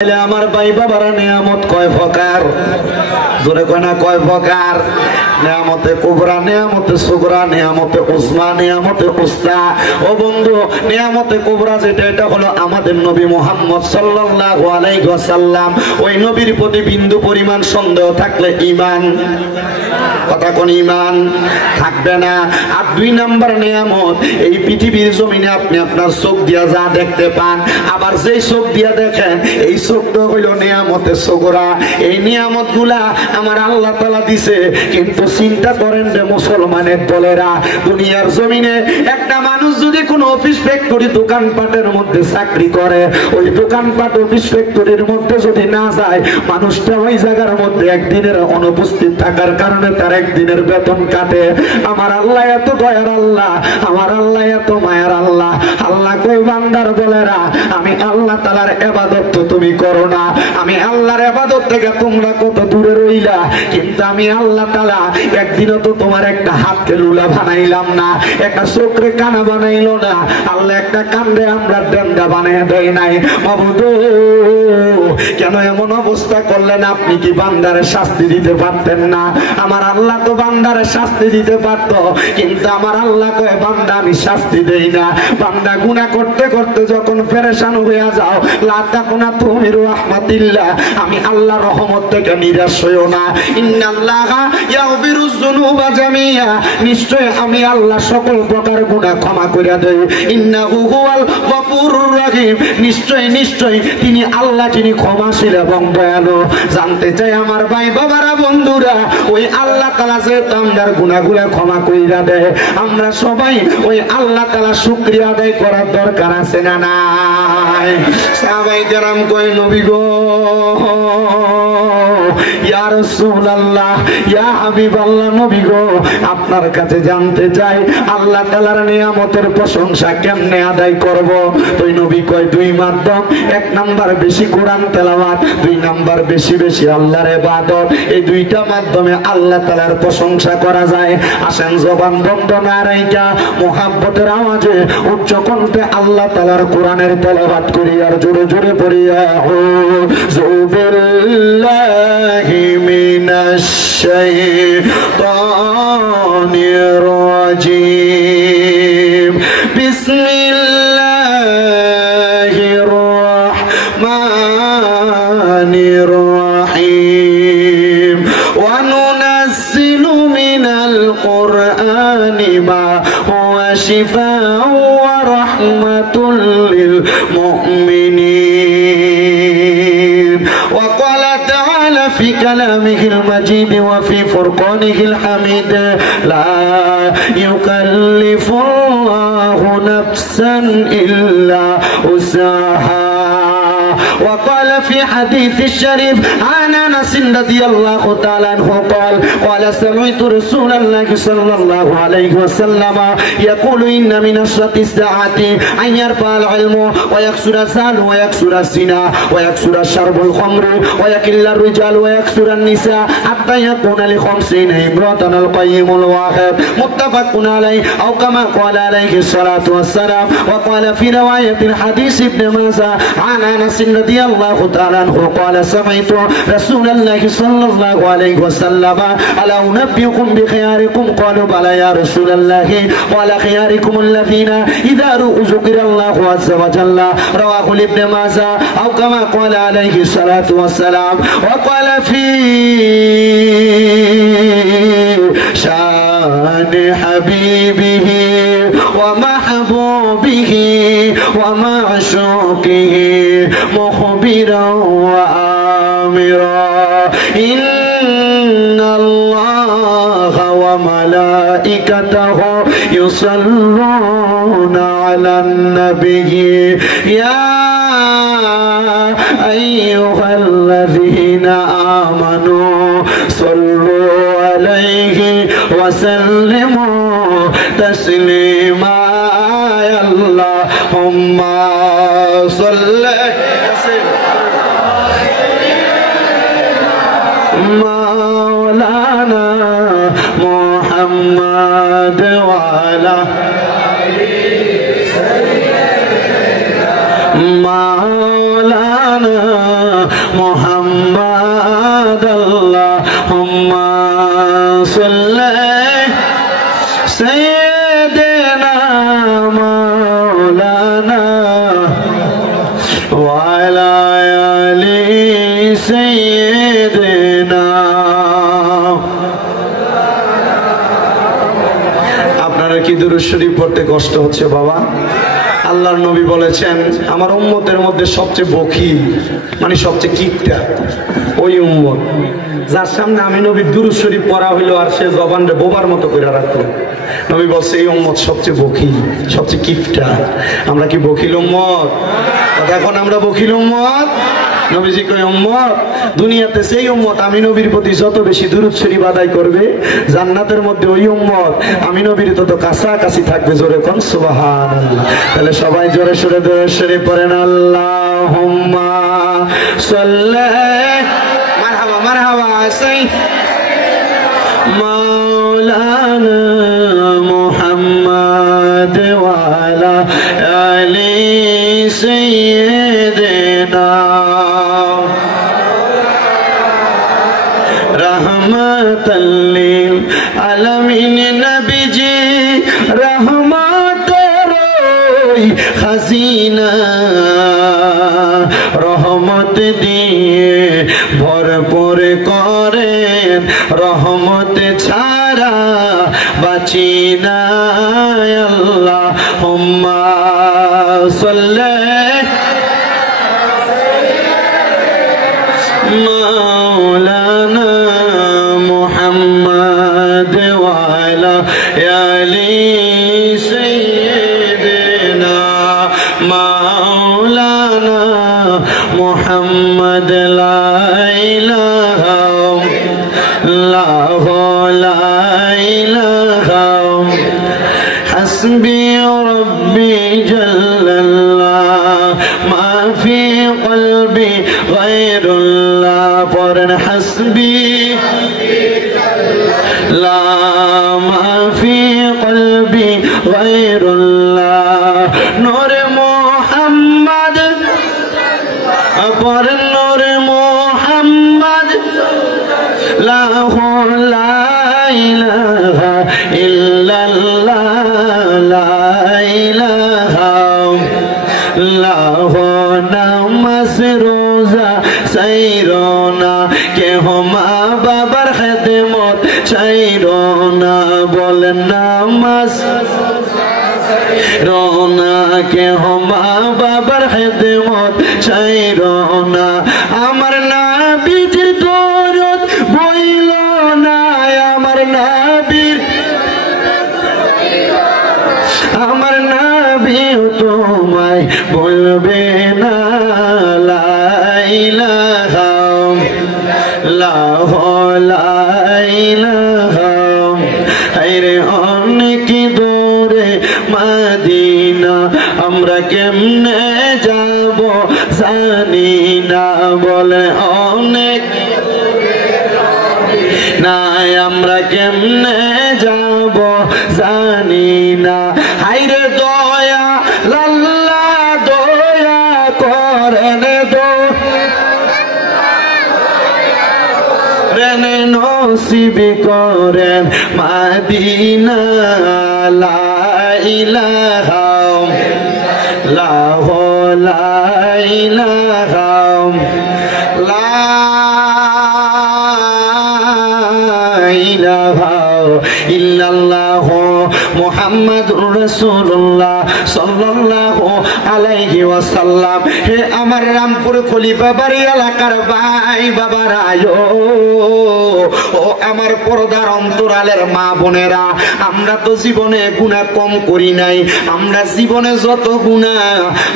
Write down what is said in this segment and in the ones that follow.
আমার ভাই বাবারা নিয়ামত কয় প্রকার জোরে কয় না কয় প্রকার নিয়ামতে কুবরা নিয়ামতে সুগরা নিয়ামতে উসমা নিয়ামতে উস্তা ও বন্ধু নিয়ামতে কুবরা যেটা এটা হলো আমাদের নবী মুহাম্মদ সাল্লাল্লাহু আলাইহি ওয়াসাল্লাম ওই নবীর প্রতি বিন্দু পরিমাণ সন্দেহ থাকলে ঈমান কথা কোন ঈমান থাকবে না। আর দুই নাম্বার নিয়ামত এই পৃথিবীর জমিনে আপনি আপনার চোখ দিয়া যা দেখতে পান আবার যেই চোখ দিয়া দেখেন এই চোখটা হইল নিয়ামতে সুগরা। এই নিয়ামতগুলা আমার আল্লাহ তাআলা দিছে, কিন্তু চিন্তা করেন যে মুসলমানের দলেরা দুনিয়ার জমিনে একটা মানুষ যদি কোনো অফিস ফ্যাক্টরি দোকানপাটের মধ্যে চাকরি করে ওই দোকানপাট অফিস ফ্যাক্টরির মধ্যে যদি না যায় মানুষটা ওই জায়গার মধ্যে একদিনের অনুপস্থিত থাকার কারণে তার একদিনের বেতন কাটে। আমার আল্লাহ এত দয়ার আল্লাহ, আমার আল্লাহ এত মায়ার আল্লাহ। আল্লাহ কই বান্দার দলেরা আমি আল্লাহ তাআলার ইবাদত তো তুমি করো না, আমি আল্লাহর ইবাদত থেকে তোমরা কত দূরে রইলা, কিন্তু আমি আল্লাহ তাআলা একদিনও তো তোমার একটা হাতকে লুলা বানাইলাম না, একটা চোখরে কানা বানাইলো না, আল্লাহ একটা কান্দে আমরা ডেঙ্গা বানাই দেয় নাই। মাবুদ কেন এমন অবস্থা করলেন? আপনি কি বান্দারে শাস্তি দিতে পারতেন না? আমার আল্লাহ তো বান্দারে শাস্তি দিতে পারত, কিন্তু আমার আল্লাহ কয় বান্দা আমি শাস্তি দেই না। বান্দা গুনাহ করতে করতে যখন পেরেশান হয়ে যাও লা তাকুনা তুমি রাহমাতিল্লাহ, আমি আল্লাহর রহমত থেকে নিরাশ হইও না। ইন্নাল্লাহা ইয়াগফিরুয যুনুবা জামিআ, নিশ্চয় আমি আল্লাহ সকল প্রকার গুনাহ ক্ষমা কইরা দেই। ইন্নাহু হুয়াল গফুরুর রহিম, নিশ্চয় নিশ্চয় তিনি আল্লাহ যিনি ক্ষমাশীল এবং দয়ালু। জানতে চাই আমার ভাই বাবারা বন্ধুরা ওই আল্লাহ তাআলা যে আমাদের গুনাহগুলো ক্ষমা কইরা দেয় আমরা সবাই ওই আল্লাহ তাআলা শুকরিয়া আদায় করার দরকার আছে না নাই? সাহাবায়ে কেরাম কয় নবী গো ইয়া রাসূলুল্লাহ ইয়া হাবিবাল্লাহ, নবী গো আপনার কাছে জানতে চাই আল্লাহ তাআলার নিয়ামতের প্রশংসা কেমনে আদায় করব? তুই নবী কয় দুই মাধ্যম, এক নাম্বার বেশি কোরআন তেলাওয়াত, দুই নাম্বার বেশি বেশি আল্লাহর ইবাদত। এই দুইটা মাধ্যমে আল্লাহ তাআলার প্রশংসা করা যায়। আসেন জবান বন্ধ না রাইখা মুহাব্বতের আওয়াজে উচ্চ কণ্ঠে আল্লাহ তাআলার কোরআনের তেলাওয়াত করি আর জোরে জোরে পড়ি আউযু বিল্লাহি মিনাশ শাইতানির রাজীম। বিসমিল্লাহির রাহমানির রাহিম। ওয়া নুনাজ্জিলু মিনাল কুরআনি মা হুয়া শিফাa'un ওয়া রাহমাতুল লিল মুমিনিন। ওয়া ক্বালা তাআলা ফি কালামিহিল মাজিদ ওয়া ফি ফুরকানিহিল হামিদ লা ইউকাল্লিফুল্লাহু নাফসান ইল্লা উসাহা। وقال في حديث الشريف عن انس رضي الله تعالى عنه قال سمعت رسول الله صلى الله عليه وسلم يقول ان من اشراط الساعه ان يرفع العلم ويكثر الزنا ويكثر الزنا ويكثر شرب الخمر ويقل الرجال ويكثر النساء حتى يكون ل50 امرأة القيم الواحد متفق عليه او كما قال عليه الصلاه والسلام. وقال في روايه الحديث ابن ماجه عن انس رضي الله تعالى عنه قال سمعت رسول الله صلى الله عليه وسلم الا انبئكم بخياركم قالوا بلى يا رسول الله قال خياركم الذين اذا ذكر الله عز وجل رواه ابن ماجه او كما قال عليه الصلاه والسلام. وقال في شان حبيبه ومحبوبه ومعشوقه مخبرا وآمرا إن الله وملائكته يصلون على النبي يا أيها الذين آمنوا صلوا عليه وسلموا تسليما. اللهم صل مولانا محمد وعلى مولانا মুহাম্মাদ আল্লাহুম্মা সাল্লি সাইয়্যিদিনা মাওলানা ওয়া আলা আলি সাইয়্যিদিনা। আপনারা কি দুরূদ শরীফ পড়তে কষ্ট হচ্ছে বাবা? আল্লাহর নবী বলেছেন আমার উম্মতের মধ্যে সবচেয়ে বখিল মানে সবচেয়ে কিপটা ওই উম্মত যার সামনে আমি নবীর দুরূদ শরীফ পড়া হইলো আর সে জবানরে বোবার মতো করে রাখলো। নবী বলছে এই উম্মত সবচেয়ে বখিল, সবচেয়ে কিপটা। আমরা কি বখিল উম্মত? এখন আমরা বখিল উম্মত? নবীজি কয় উম্মত দুনিয়াতে সেই উম্মত আমি নবীর প্রতি যত বেশি দুরূদ শরীফ আদায় করবে জান্নাতের মধ্যে ওই উম্মত আমি নবীর তত কাছাকাছি থাকবে। জোরে কোন সুবহানাল্লাহ। তাহলে সবাই জোরে সোরে দুরূদ শরীফ পড়েন আল্লাহুম্মা সাল্লি মারহাবা মারহাবা সাই মাওলানা মুহাম্মাদ ওয়া আলা আলি সাইয়্যিদিনা रहमतल लिल आलमीन नबीजी रहमतेर खजीना रहमत दिए भरपुर करेन रहमत छाड़ा बाँची ना अल्लाहुम्मा सल्ली मौलाना मुहम्मद वाला आली सय्यिदना मौलाना मुहम्मद ला इलाहा इल्लल्लाहु ला इलाहा हस्बी रब्बी जल्लल्लाह मा फी क़ल्बी गैरुल्लाह पढ़ेन हस्बी ला मा फी क़ल्बी गैरुल्लाह नूर मुहम्मद पढ़ेन नूर मुहम्मद ला इलाहा इल्लल्लाह ला इलाहा इल्लल्लाहु नमाज रोजा साइरोना के हो माँ बाবার খেদমত চাইরোনা বল নামাজ রোনা কে हो माँ बाবার খেদমত চাইরোনা আমার নবীর দরদ বইল না আমার নবীর আমার নবী তোমায় বলবে না লা ইলাহা ইল্লাল্লাহু লা ইলাহা আরে অনেক দূরে মদিনা আমরা কেমনে যাব জানি না বলে অনেক না আমরা কেমনে যাব জানি না হায়রে দয়া আল্লাহ দয়া করেন রেন নসিব করেন মদিনা লা ইলাহা ইল্লাল্লাহু লা ইলাহা ইল্লাল্লাহু মুহাম্মাদুর রাসূলুল্লাহ সাল্লাল্লাহু আলাইহি ওয়াসাল্লাম। হে আমার রামপুর খলিফা বাড়ি এলাকার ভাই বাবারা ও আমার পর্দার অন্তরালের মা বোনেরা আমরা তো জীবনে গুনাহ কম করি নাই। আমরা জীবনে যত গুনাহ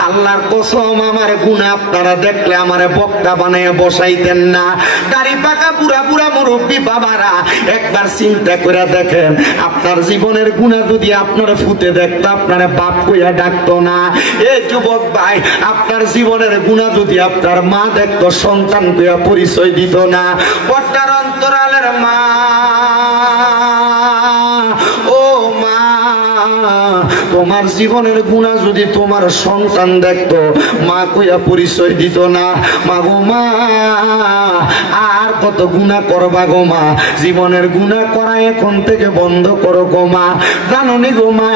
আল্লাহর কসম আমার গুনাহ আপনারা দেখলে আমারে বক্তা বানায় বসাইতেন না। দাড়ি পাকা বুড়া বুড়া মুরব্বী বাবারা একবার চিন্তা করে দেখেন আপনার জীবনের গুনাহ যদি আপনার ফুতে দেখতো আপনার বাপ কইয়া ডাকতো না। এই যুবক ভাই আপনার জীবনের গুনাহ যদি আপনার মা দেখতো সন্তান কইয়া পরিচয় দিত না। পর্দার অন্তরালের মা ও মা তোমার জীবনের গুনাহ যদি তোমার সন্তান দেখতো মা কইয়া পরিচয় দিত না। মা গো মা আর কত গুনাহ করবা গো মা, জীবনের গুনাহ করা এখন থেকে বন্ধ করো গো মা। জানুনি গো মা,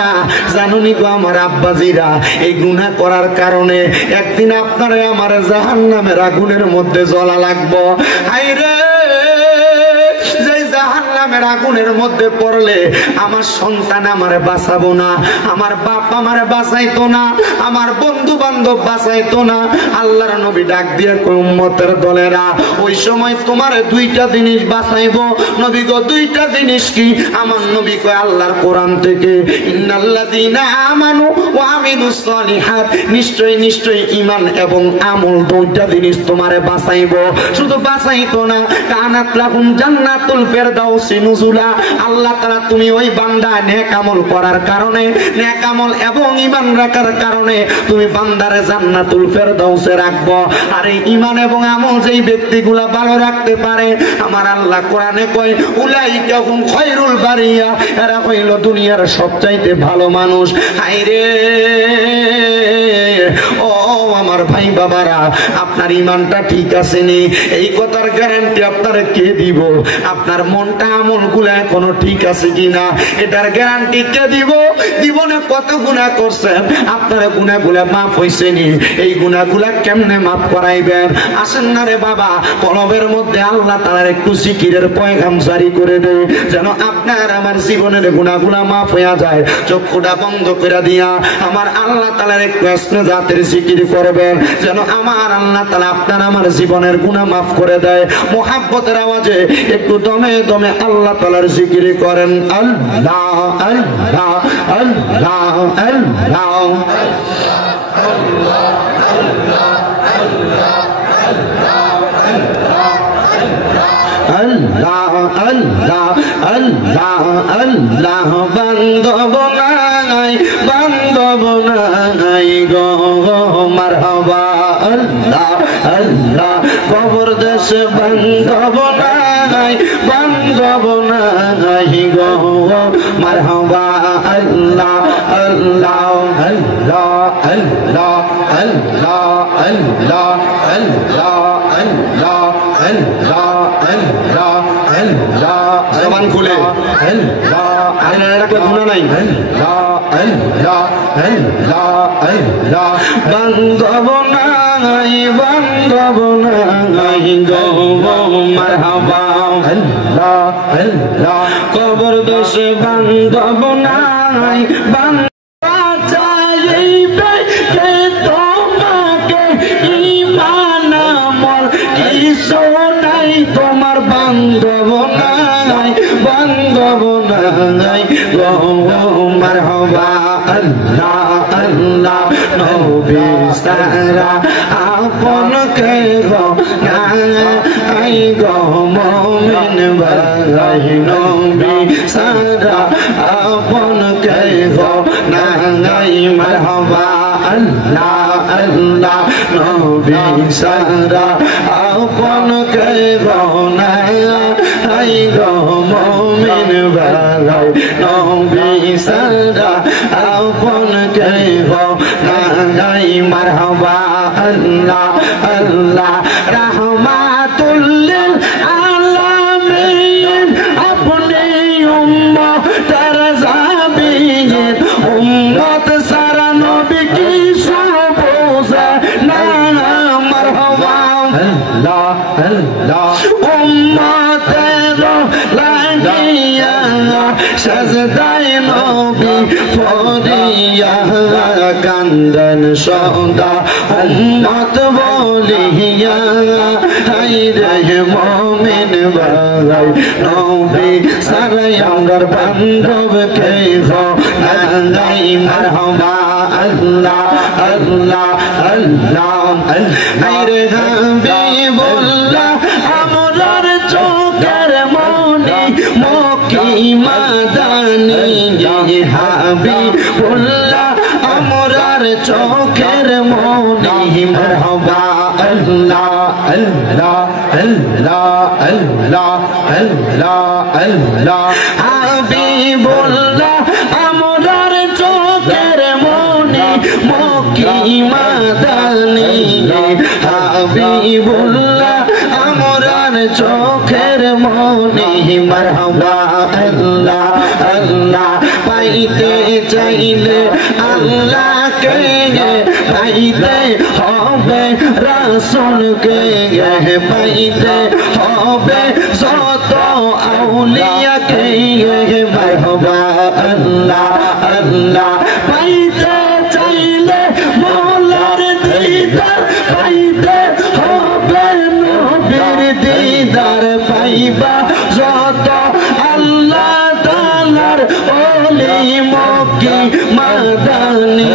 জানুনি গো আমার আব্বাজিরা, এই গুনাহ করার কারণে একদিন আপনারে আমার জাহান্নামের আগুনের মধ্যে জ্বলা লাগবো। হায়রে জাহান্নামের আগুনের মধ্যে পড়লে আমার সন্তান আমারে বাঁচাবো না, আমার বাপ আমারে বাঁচাইতো না, আমার বন্ধু বান্ধব বাঁচাইতো না। আল্লাহর নবী ডাক দিয়ে কই উম্মতের দলেরা ওই সময় তোমারে দুইটা জিনিস বাঁচাইবো। নবী গো দুইটা জিনিস কি? আমার নবী কয় আল্লাহর কোরআন থেকে ইন্নাল্লাযীনা আমানু ওয়া আমিলুস সলিহাত, নিশ্চয়ই নিশ্চয়ই ঈমান এবং আমল দুইটা জিনিস তোমারে বাঁচাইবো। শুধু বাঁচাইতো না, কানাত লাহুম জান্নাতুল ফেরদাউসি নুজুলা, আল্লাহ তাআলা তুমি ওই বান্দা নেক আমল করার কারণে, নেক আমল এবং ঈমান রাখার কারণে তুমি বান্দারে জান্নাতুল ফেরদাউসে রাখবো। আর এই ঈমান এবং আমল যেই ব্যক্তিগুলা ভালো রাখতে পারে আমার আল্লাহ কোরআনে কয় উলাইকা হুম খায়রুল বারিয়া, এরা হইল দুনিয়ার সবচাইতে ভালো মানুষ। হায়রে ও আমার ভাই বাবারা, আপনার ঈমানটা ঠিক আছে নি? এই কথার গ্যারান্টি আপনারে কে দিব? আপনার মনটা আমলগুলা এখনো ঠিক আছে কিনা এটার গ্যারান্টি কে দিব? জীবনে কত গুনাহ করছেন, আপনার গুনাহগুলা মাফ হইছে নি? এই গুনাহগুলা কেমনে মাফ করাইবেন? আসেন না রে বাবা, কলবের মধ্যে আল্লাহ তাআলার একটু জিকিরের পয়গাম জারি করে দেয়, যেন আপনার আমার জীবনের গুনাহগুলা মাফ হইয়া যায়। চক্ষুটা বন্ধ করে দিয়া আমার আল্লাহ তাআলার একটু আসনে জাতের জিকির করবেন, যেন আমার আল্লাহ তাআলা আপনার আমার জীবনের গুনাহ মাফ করে দেয়। মুহাব্বতের আওয়াজে একটু দমে দমে আল্লাহ তাআলার জিকির করেন। আল্লাহ আল্লাহ আল্লাহ আল্লাহ আল্লাহ আল্লাহ আল্লাহ আল্লাহ বান্ধব নাই, বান্ধব নাই গো মারহাবা। আল্লাহ আল্লাহ কবর দেশে বান্ধব নাই, বান্ধব নাই গো মারহাবা। আল্লাহ আল্লাহ আল্লাহ আল্লাহ আল্লাহ আল্লাহ আল্লাহ আল্লাহ আল্লাহ আল্লাহ আল্লাহ জবান খুলে আল্লাহ আল্লাহ একটা গুনাহ নাই। আল্লাহ আল্লাহ আল্লাহ আল্লাহ বান্ধব নাই, বান্ধব নাই গো মারহাবা। আল্লাহ আল্লাহ কবর দেশে বান্ধব নাই, বান্ধব চাইবে কে তোমাকে ঈমান আমল কিছু নাই, তোমার বান্ধব নাই, বান্ধব নাই গো মারহাবা। আল্লাহ আল্লাহ নবী সারা আপন কে গো নাই গো মুমিন ভাই, নবী সারা আপন কে গো নাই মারহাবা। আল্লাহ আল্লাহ নবী সারা আপন কে গো নাই গো মুমিন ভাই, নবী সারা আপন কে গো নাই মারহাবা। আল্লাহ আল্লাহ রাহমাতুল লিল আলামিন, আপনি উম্মতের জাবিন, উম্মত সারা নবী কি সব বোঝে না মারহাবা। আল্লাহ আল্লাহ উম্মতের লাগিয়া সাজদায় নবী পড়িয়া কান্দন সদা উম্মত বলিয়া। হায়রে মুমিন ভাই, নবী সারা আমার বান্ধব কে গো নাই মারহাবা। আল্লাহ আল্লাহ আল্লাহ হায়রে হাবিবুল্লাহ আমরার চোখের মনি মক্কি মাদানী, হাবিবুল্লাহ আমরার চোখের মনি মারহাবা। আল্লাহ আল্লাহ আল্লাহ আল্লাহ আল্লাহ আল্লাহ হাবিবুল্লাহ আমরার চোখের মক্কি মাদানি হাবিবুল্লাহ আমরার চোখের মনি মারহাবা আল্লাহ আল্লাহ পাইতে চাইলে আল্লাহকে পাইতে হবে রাসূলকে পাইতে হবে যত আউলিয়াকে মারহাবা আল্লাহ আল্লাহ পাইতে চাইলে মওলার দিদার পাইতে হবে নবীর দিদার পাইবা যত আল্লাহ তাআলার ওলি মক্কি মাদানি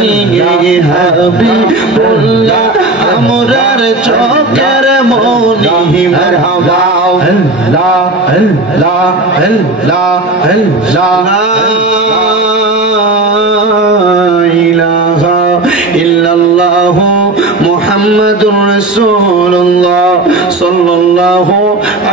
হাবিবুল্লাহ আমরার চোখের মনি মারহাবা আল্লাহ আল্লাহ আল্লাহ আল্লাহ ইলাহা ইল্লাল্লাহ মুহাম্মাদুর রাসূলুল্লাহ সাল্লাল্লাহু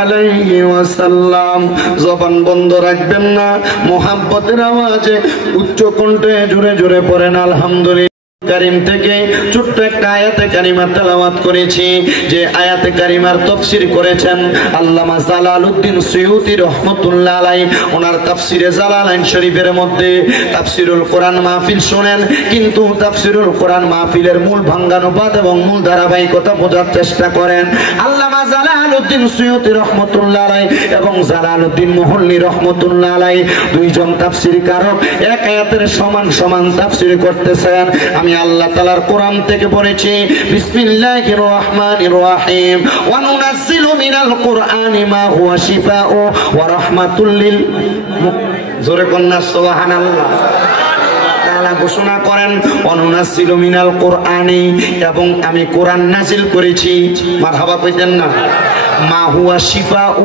আলাইহি ওয়াসাল্লাম। জবান বন্ধ রাখবেন না, মুহাব্বতের আওয়াজে উচ্চ কণ্ঠে জোরে জোরে পড়েন আলহামদুলিল্লাহ। কারিম থেকে ছোট্ট একটা আয়াতে কারিমা তেলাওয়াত করেছি, যে আয়াতে কারিমার তাফসীর করেছেন আল্লামা জালালউদ্দিন সুয়ুতী রাহমাতুল্লাহ আলাইহি। ওনার তাফসীরে জালালাইন শরীফের মধ্যে তাফসীরুল কোরআন মাহফিল শুনেন, কিন্তু তাফসীরুল কোরআন মাহফিলের মূল ভাঙ্গানুবাদ এবং মূল ধারাবাহিকতা বোঝার চেষ্টা করেন। আল্লামা জালালউদ্দিন সুয়ুতী রাহমাতুল্লাহ আলাইহি এবং জালালউদ্দিন মুহল্লি রাহমাতুল্লাহ আলাইহি দুইজন তাফসীরকারক এক আয়াতের সমান সমান তাফসীর করতেছেন। আমি আল্লাহ তাআলার কোরআন থেকে পড়েছি, বিসমিল্লাহির রহমানির রহিম, ওয়া নুনাজ্জিলু মিনাল কুরআনি মা হুয়া শিফাউ ওয়া রাহমাতুল লিল জোরে কন্না সুবহানাল্লাহ। তাআলা ঘোষণা করেন অনুনাজ্জিলু মিনাল কুরআনি, এবং আমি কোরআন নাজিল করেছি। মারহাবা কইতেন না? মা হুয়া শিফাউ,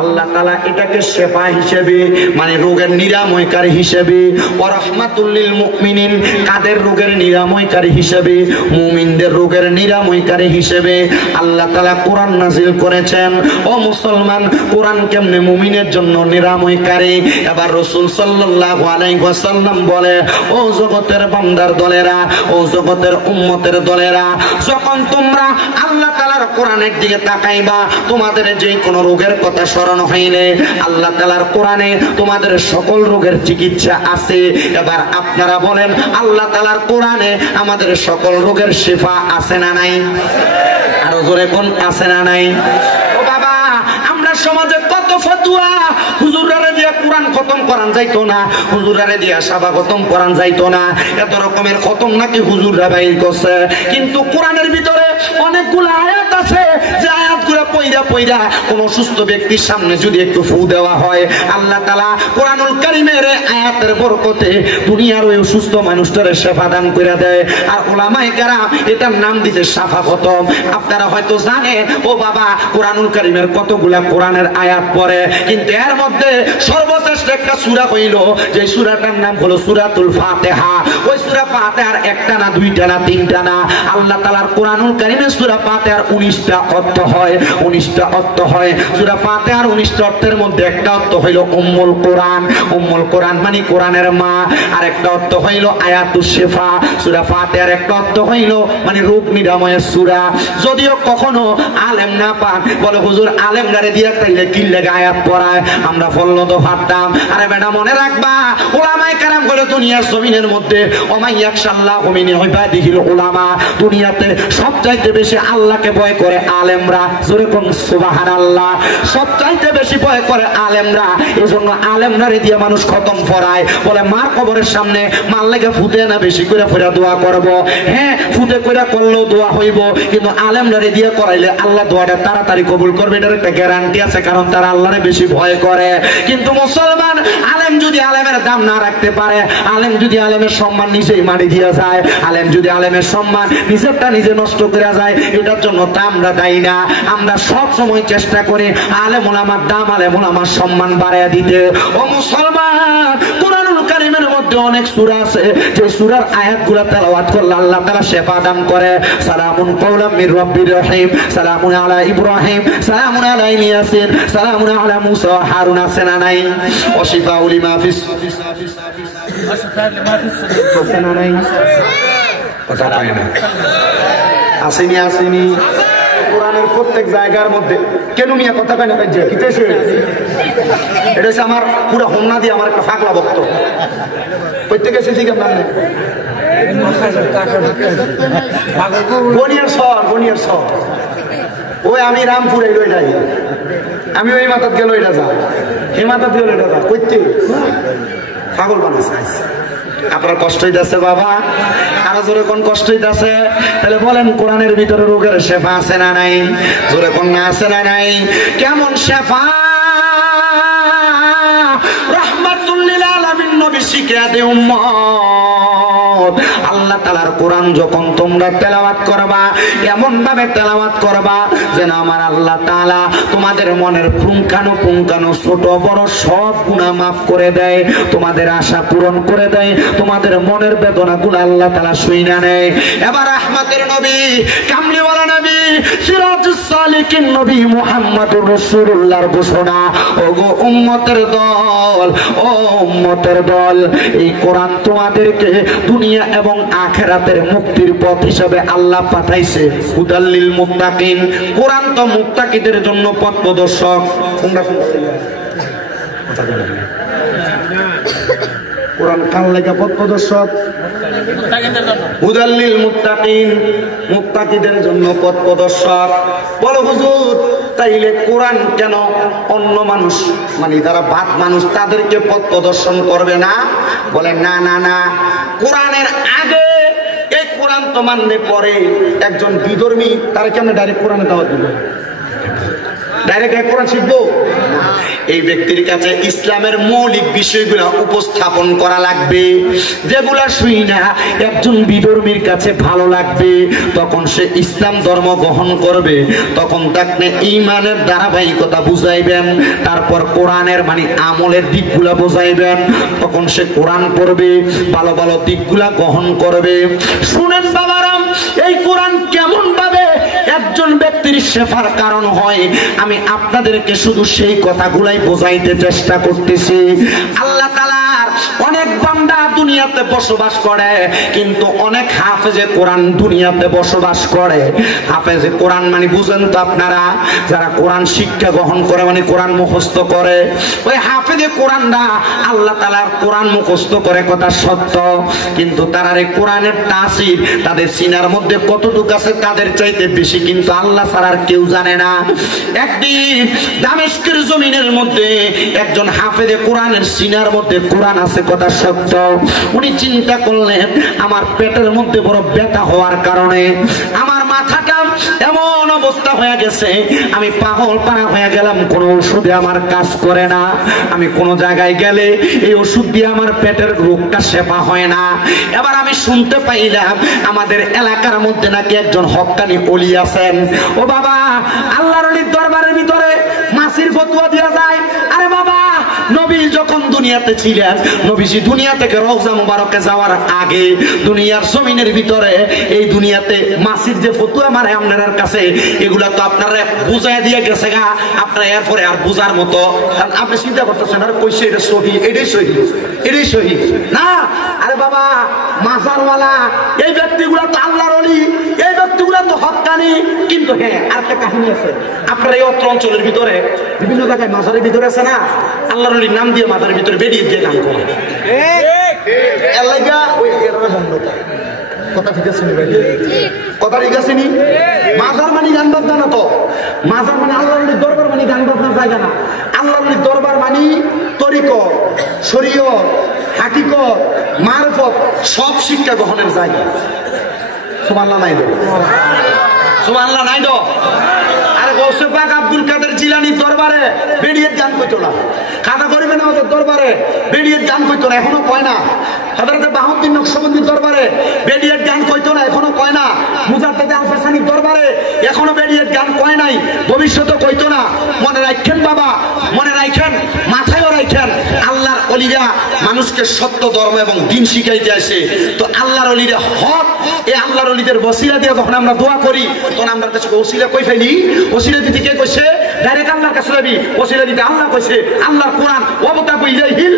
আল্লাহ তাআলা এটাকে শেফা হিসেবে মানে রোগের নিরাময়কারী হিসেবে, ওয়া রাহমাতুল লিল মুমিনিন, কাদের রোগের নিরাময়কারী হিসেবে, মুমিনদের রোগের নিরাময়কারী হিসেবে আল্লাহ তাআলা কোরআন নাজিল করেছেন। ও মুসলমান, কোরআন কেমনে মুমিনের জন্য নিরাময়কারী? এবার রাসূল সাল্লাল্লাহু আলাইহি ওয়াসাল্লাম বলে, ও জগতের বান্দার দলেরা, ও জগতের উম্মতের দলেরা, যখন তোমরা আল্লাহ তাআলার কোরআনের দিকে তাকাইবা, তোমাদের যে কোনো রোগের কথা স্মরণ হইলে আল্লাহ তাআলার কোরআনে তোমাদের সকল রোগের চিকিৎসা আছে। এবার আপনারা বলেন, আল্লাহ তাআলার কোরআনে আমাদের সকল রোগের শিফা আছে না নাই? আরো জোরে কোন আছে না নাই? ও বাবা, আমরা সমাজে কত ফতোয়া, হুজুররা দিয়া কোরআন খতম করান যাইতো না, হুজুররা দিয়া সাবা খতম করান যাইতো না, এত রকমের খতম নাকি হুজুররা বাইর করছে। কিন্তু কোরআনের ভিতরে অনেকগুলো আয়াত আছে, যে আয়াতগুলো পয়রা পয়রা কোন সুস্থ ব্যক্তির সামনে যদি একটু ফু দেওয়া হয়, আল্লাহ তাআলা কোরআনুল কারীমের আয়াতের বরকতে দুনিয়ার ওই সুস্থ মানুষটারে শেফা দান করে দেয়। আর উলামায়ে কেরাম এটার নাম দিতে শাফা খতম। আপনারা হয়তো জানেন, ও বাবা, কোরআনুল কারীমের কতগুলা কোরআনের আয়াত পড়ে, কিন্তু এর মধ্যে সর্বশ্রেষ্ঠ একটা সূরা হইল, যে সূরাটার নাম হলো সূরাতুল ফাতিহা। ওই সূরা ফাতিহার একটা না, দুইটা না, তিনটা না, আল্লাহ তাআলার কোরআনুল কারীমের সূরা ফাতিহার 19টা অর্থ হয়, 19টা অর্থ হয়। সূরা ফাতিহার 19টা অর্থের মধ্যে একটা অর্থ হইল উম্মুল কোরআন, উম্মুল কোরআন মানে কোরআনের মা। আর একটা অর্থ হইল আয়াতুশ শিফা, সূরা ফাতিহার একটা অর্থ হইল মানে রোগ নিরাময়ের সূরা। যদিও কখনো আলেম না পান, বলে হুজুর আলেমগারে দিয়া তাইলে কি লাগে আয়াত পড়ায়, আমরা ফললো তো ভাবতাম। আরে বেটা, মনে রাখবা, উলামায়ে কেরাম বলে দুনিয়ার জমিনের মধ্যে ওমাই ইয়াখশাল্লাহু মিন ইবাদিহিল উলামা, দুনিয়াতে সবচাইতে বেশি আল্লাহকে ভয় করে আলেমরা। জোরে কোন সুবহানাল্লাহ। সবচাইতে বেশি ভয় করে আলেমরা, এজন্য আলেমরা দিয়ে মানুষ খতম পড়ায়। বলে মার কবরের সামনে মার লেগে ফুটে না বেশি করে ফেরা দোয়া করব। হ্যাঁ, ফুটে করে করলেও দোয়া হইব, কিন্তু আলেমরা দিয়ে করাইলে আল্লাহ দোয়াটা তাড়াতাড়ি কবুল করবে, এটার একটা গ্যারান্টি আছে, কারণ তারা আল্লাহরে বেশি ভয় করে। কিন্তু মুসলমান আলেম যদি আলেমের দাম না রাখতে পারে, আলেম যদি আলেমের সম্মান নিজেই মারি দিয়ে যায়, আলেম যদি আলেমের সম্মান নিজেরটা নিজে নষ্ট করে যায়, এটার জন্য তা আমরা দায়ী না। আমরা সব সময় চেষ্টা করি আলেম ওলামার দাম, আলেম ওলামার সম্মান বাড়াইয়া দিতে। ও মুসলমান, কোরআনুল কারীমের মধ্যে অনেক সূরা আছে, যে সূরার আয়াতগুলো তেলাওয়াত করলে আল্লাহ তাআলা শেফা দান করে। সালামুন কাওলাম মির রাব্বির রহিম, সালামুন আলা ইব্রাহিম, সালামুন আলা ইয়াসিন, সালামুন আলা মুসা ওয়া হারুন। আছে না নাই? ওয়া শিফাউ লিমা ফিস, আছে না নাই? কথা পাই না, আসেনি আসেনি কোরআনের প্রত্যেক জায়গার মধ্যে। কেন মিয়া কথা পাই না? এটা হচ্ছে আমার পুরো হোমনা দিয়ে আমার একটা ফাঁকলা বক্ত প্রত্যেকে এসেছি কেমন বনিয়ার সর ওই আমি রামপুরে যাই, আমি ওই মাথাত গেল এটা যা, হে মাথাত গেল এটা যা, করতে পাগল বানাইছে। আপনার কষ্ট হইতেছে বাবা, আরো জোরে কোন কষ্ট হইতেছে? তাহলে বলেন কোরআনের ভিতরে রোগের শেফা আছে না নাই? জোরে কোন না আছে না নাই? কেমন শেফা? রাহমাতুল লিল আলামিন নবী শিখিয়ে দে উম্মত, আল্লাহ তাআলার কোরআন যখন তোমরা তেলাওয়াত করবা এমন ভাবে তেলাওয়াত করবা যেন আমার আল্লাহ তাআলা তোমাদের মনের পুঙ্খানু ছোট বড় সব গুনাহ মাফ করে দেয়, তোমাদের আশা পূরণ করে দেয়, তোমাদের মনের বেদনাগুলো আল্লাহ তাআলা শুইনা নেয়। এবার রাহমাতের নবী, কামলিওয়ালা নবী, সিরাজুস সালিকিন নবী মুহাম্মদুর রাসূলুল্লাহর ঘোষণা, ওগো উম্মতের দল, ও উম্মতের দল, এই কোরআন তোমাদেরকে দুনিয়া এবং আখিরাতের মুক্তির পথ হিসেবে আল্লাহ পাঠাইছে। হুদাল লিল মুত্তাকিন, কোরআন তো মুত্তাকিদের জন্য পথ প্রদর্শক। কোরআন কার লাগা পথ প্রদর্শক? হুদাল লিল মুত্তাকিন, মুত্তাকিদের জন্য পথ প্রদর্শক। বলো হুজুর, তাইলে কোরআন কেন অন্য মানুষ মানে যারা বাদ মানুষ তাদেরকে পথ প্রদর্শন করবে না? বলে না না না, কোরআনের আগে এই কোরআন তো মানলে পরে একজন বিধর্মী তারা কেমন ডাইরেক্ট কোরআনে দাওয়াত দিল? ডাইরেক্ট কোরআন শিখবো? এই ব্যক্তির কাছে ইসলামের মৌলিক বিষয়গুলো উপস্থাপন করা লাগবে, যেগুলা শুই না একজন বিধর্মীর কাছে ভালো লাগবে, তখন সে ইসলাম ধর্ম গ্রহণ করবে। তখন তাকে ঈমানের ধারাবাহিকতা বুঝাইবেন, তারপর কোরআনের মানে আমলের দিকগুলা বুঝাইবেন, তখন সে কোরআন পড়বে, ভালো ভালো দিকগুলা গ্রহণ করবে। শুনেন বাবারাম, এই কোরআন কেমন ভাবে একজন ব্যক্তির শেফার কারণ হয় আমি আপনাদেরকে শুধু সেই কথাগুলাই বোঝাইতে চেষ্টা করতেছি। আল্লাহ তাআলার অনেক বান্দা দুনিয়াতে বসবাস করে, কিন্তু অনেক হাফেজে কোরআন দুনিয়াতে বসবাস করে। হাফেজে কোরআন মানে বুঝেন তো আপনারা, যারা কোরআন শিক্ষা গ্রহণ করে মানে কোরআন মুখস্থ করে, ওই হাফেজে কোরআনরা আল্লাহ তাআলার কোরআন মুখস্থ করে কথা সত্য, কিন্তু তারা এই কোরআনের তাসির তাদের সিনার মধ্যে কতটুকু আছে তাদের চাইতে বেশি কিন্তু আল্লাহ ছাড়া আর কেউ জানে না। একদিন দামেস্কের জমিনের মধ্যে একজন হাফেজে কোরআনের সিনার মধ্যে কোরআন আছে কথা সত্য, উনি চিন্তা করলেন আমার পেটের মধ্যে বড় ব্যথা হওয়ার কারণে আমার মাথাটা এমন অবস্থা হয়ে গেছে, আমি পাগল পারা হয়ে গেলাম, কোনো ওষুধে আমার কাজ করে না, আমি কোনো জায়গায় গেলে এই ওষুধ দিয়ে আমার পেটের রোগটা সেবা হয় না। এবার আমি শুনতে পাইলাম আমাদের এলাকার মধ্যে নাকি একজন হক্কানি ওলি আছেন। ও বাবা, আল্লাহর ওলির দরবারের ভিতরে মাসির ফতোয়া দেওয়া যায়? আরে বাবা, নবী যখন দুনিয়াতে ছিলেন, নবীজি দুনিয়া থেকে রওজা মুবারকে যাওয়ার আগে দুনিয়ার জমিনের ভিতরে এই দুনিয়াতে মাসির যে ফতোয়া মারে আপনার কাছে, এগুলা তো আপনারা বুঝাই দিয়ে গেছে গা, আপনারা এরপরে আর বুঝার মতো আপনি চিন্তা করতেছেন আর কইছে এটা সহি, এটাই সহি, এটাই সহি না। আরে বাবা, মাজারওয়ালা এই ব্যক্তিগুলা তো আল্লাহর ওলি, এই ব্যক্তিগুলা তো হক্কানি। কিন্তু হ্যাঁ, আরেকটা কাহিনী আছে, আপনার এই অত্র অঞ্চলের ভিতরে বিভিন্ন জায়গায় মাজারের ভিতরে আছে না, আল্লাহর ওলির নাম দিয়ে মাজারের ভিতরে বেরিয়ে দিয়ে গান করে। কথা ঠিক আছে নি ভাই? কথা ঠিক আছে নি? মাজার মানে গান বাজনা না তো, মাজার মানে আল্লাহর ওলির দরবার মানে গান বাজনার জায়গা না। আল্লাহর ওলির দরবার মানে তরিকত, শরীয়ত, হাকিকত, মারফত সব শিক্ষা গ্রহণের জায়গা। সুবহানাল্লাহ নাই দো, সুবহানাল্লাহ নাই দো। আরে গৌসে পাক আব্দুল কাদের জিলানির দরবারে বেরিয়ে গান কইতো না, খাতা করিবে না ওদের দরবারে বেরিয়ে গান কইতো না, এখনো কয় না। হযরতে বাহাউদ্দিন নকশবন্দির দরবারে বেরিয়ে গান কইতো না, এখনো কয় না। মুজাদ্দেদ আল ফাসানির দরবারে এখনো বেরিয়ে গান কয় নাই, ভবিষ্যতে কইতো না। মনে রাখেন বাবা, মনে রাখেন, মাথায়ও রাখেন, আল্লাহর ওলিরা মানুষকে সত্য ধর্ম এবং দিন শিখাইতে আসে। তো আল্লাহর ওলিরা হক, এই আল্লাহর ওলিদের ওসিলা দিয়ে যখন আমরা দোয়া করি তখন আমরা কাছে ওসিলা কই ফেলি। ওসিলা দিতে কে কইছে? ডাইরেক্ট আল্লাহর কাছে যাবি। ওসিলা দিতে আল্লাহ কইছে, আল্লাহর কোরআন ওয়াবতাকু ইলাইহিল।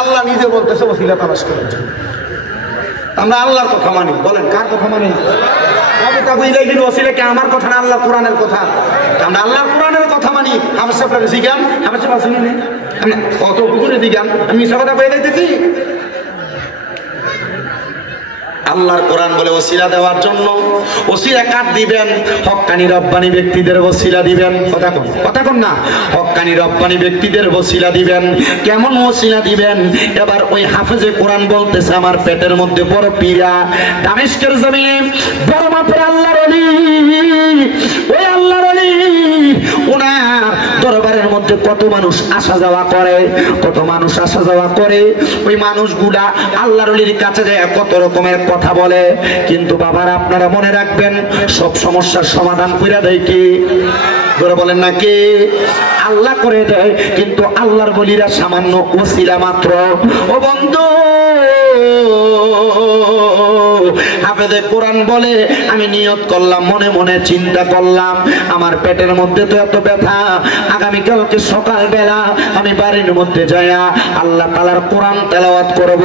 আল্লাহ নিজে বলতেছে ওসিলা তালাশ করার জন্য। আমরা আল্লাহর কথা মানি, বলেন কার কথা মানি? আমার কথা না, আল্লাহ কোরআনের কথা। আমরা আল্লাহর কোরআনের কথা মানি। আমার সাথে জিজ্ঞান, আমার সাথে শুনি কত পুকুরে জিজ্ঞান, আমি মিশা কথা বলে দিতেছি। আল্লাহর কোরআন বলে ওসিলা দেওয়ার জন্য। ওসিলা কাট দিবেন? হক্কানি রব্বানি ব্যক্তিদের ওসিলা দিবেন। কথা কোন না, হক্কানি রব্বানি ব্যক্তিদের ওসিলা দিবেন। কেমন ওসিলা দিবেন? এবার ওই হাফেজে কোরআন বলতেছে আমার পেটের মধ্যে বড় পীড়া, দামেস্কের জমিনে বড় মাপের আল্লাহর ওলি, ওই আল্লাহর ওলি ওনার দরবারের মধ্যে কত মানুষ আসা যাওয়া করে, কত মানুষ আসা যাওয়া করে। ওই মানুষগুলা আল্লাহর ওলির কাছে যায় কত রকমের কথা বলে, কিন্তু বাবার আপনারা মনে রাখবেন সব সমস্যার সমাধান করে দেয় কি? ধরে বলেন না কে? আল্লাহ করে দেয়, কিন্তু আল্লাহর বলিরা সামান্য ওসিলা মাত্র। ও বন্ধু, হাফেজে কোরআন বলে আমি নিয়ত করলাম, মনে মনে চিন্তা করলাম আমার পেটের মধ্যে তো এত ব্যথা, আগামীকালকে সকালবেলা আমি বাড়ির মধ্যে যাইয়া আল্লাহ তাআলার কোরআন তেলাওয়াত করব।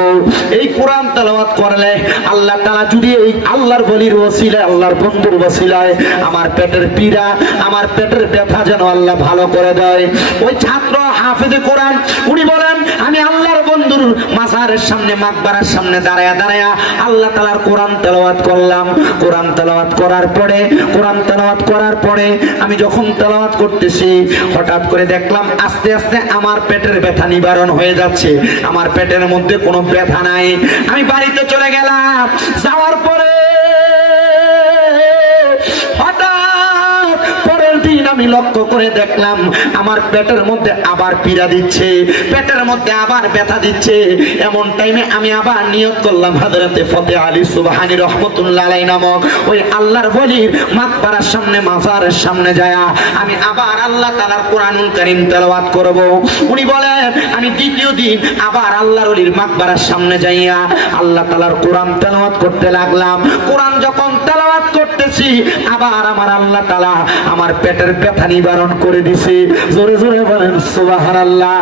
এই কোরআন তেলাওয়াত করলে আল্লাহ তাআলা যদি এই আল্লাহর বলির ওসিলায়, আল্লাহর বন্ধুর ওসিলায় আমার পেটের পীড়া, আমার পেটের ব্যথা যেন আল্লাহ ভালো করে দেয়। ওই ছাত্র হাফেজে কোরআন উনি বলেন আমি আল্লাহর বন্ধুর মাজারের সামনে, মাকবারার সামনে দাঁড়ায়া দাঁড়ায়া আল্লাহ তাআলার কোরআন তেলাওয়াত করলাম। কোরআন তেলাওয়াত করার পরে আমি যখন তেলাওয়াত করতেছি হঠাৎ করে দেখলাম আস্তে আস্তে আমার পেটের ব্যথা নিবারণ হয়ে যাচ্ছে, আমার পেটের মধ্যে কোনো ব্যথা নাই। আমি বাড়িতে চলে গেলাম, যাওয়ার পরে হঠাৎ পরের দিন আমি লক্ষ্য করে দেখলাম আমার পেটের মধ্যে আবার পীড়া দিচ্ছে, পেটের মধ্যে আবার ব্যথা দিচ্ছে। এমন টাইমে আমি আবার নিয়ত করলাম হযরতে ফতে আলী সুবহানী রহমাতুল্লাহ আলাইহি নামক ওই আল্লাহর ওলির মাকবারার সামনে, মাজারের সামনে যায়া আমি আবার আল্লাহ তাআলার কোরআনুল কারীম তেলাওয়াত করব। উনি বলেন আমি দ্বিতীয় দিন আবার আল্লাহর ওলির মাকবারার সামনে যাইয়া আল্লাহ তাআলার কোরআন তেলাওয়াত করতে লাগলাম। কোরআন যখন তেলাওয়াত করতেছি আবার আমার আল্লাহ তাআলা আমার পেটের ব্যথা নিবারণ করে দিছে। জোরে জোরে বলেন সুবহানাল্লাহ,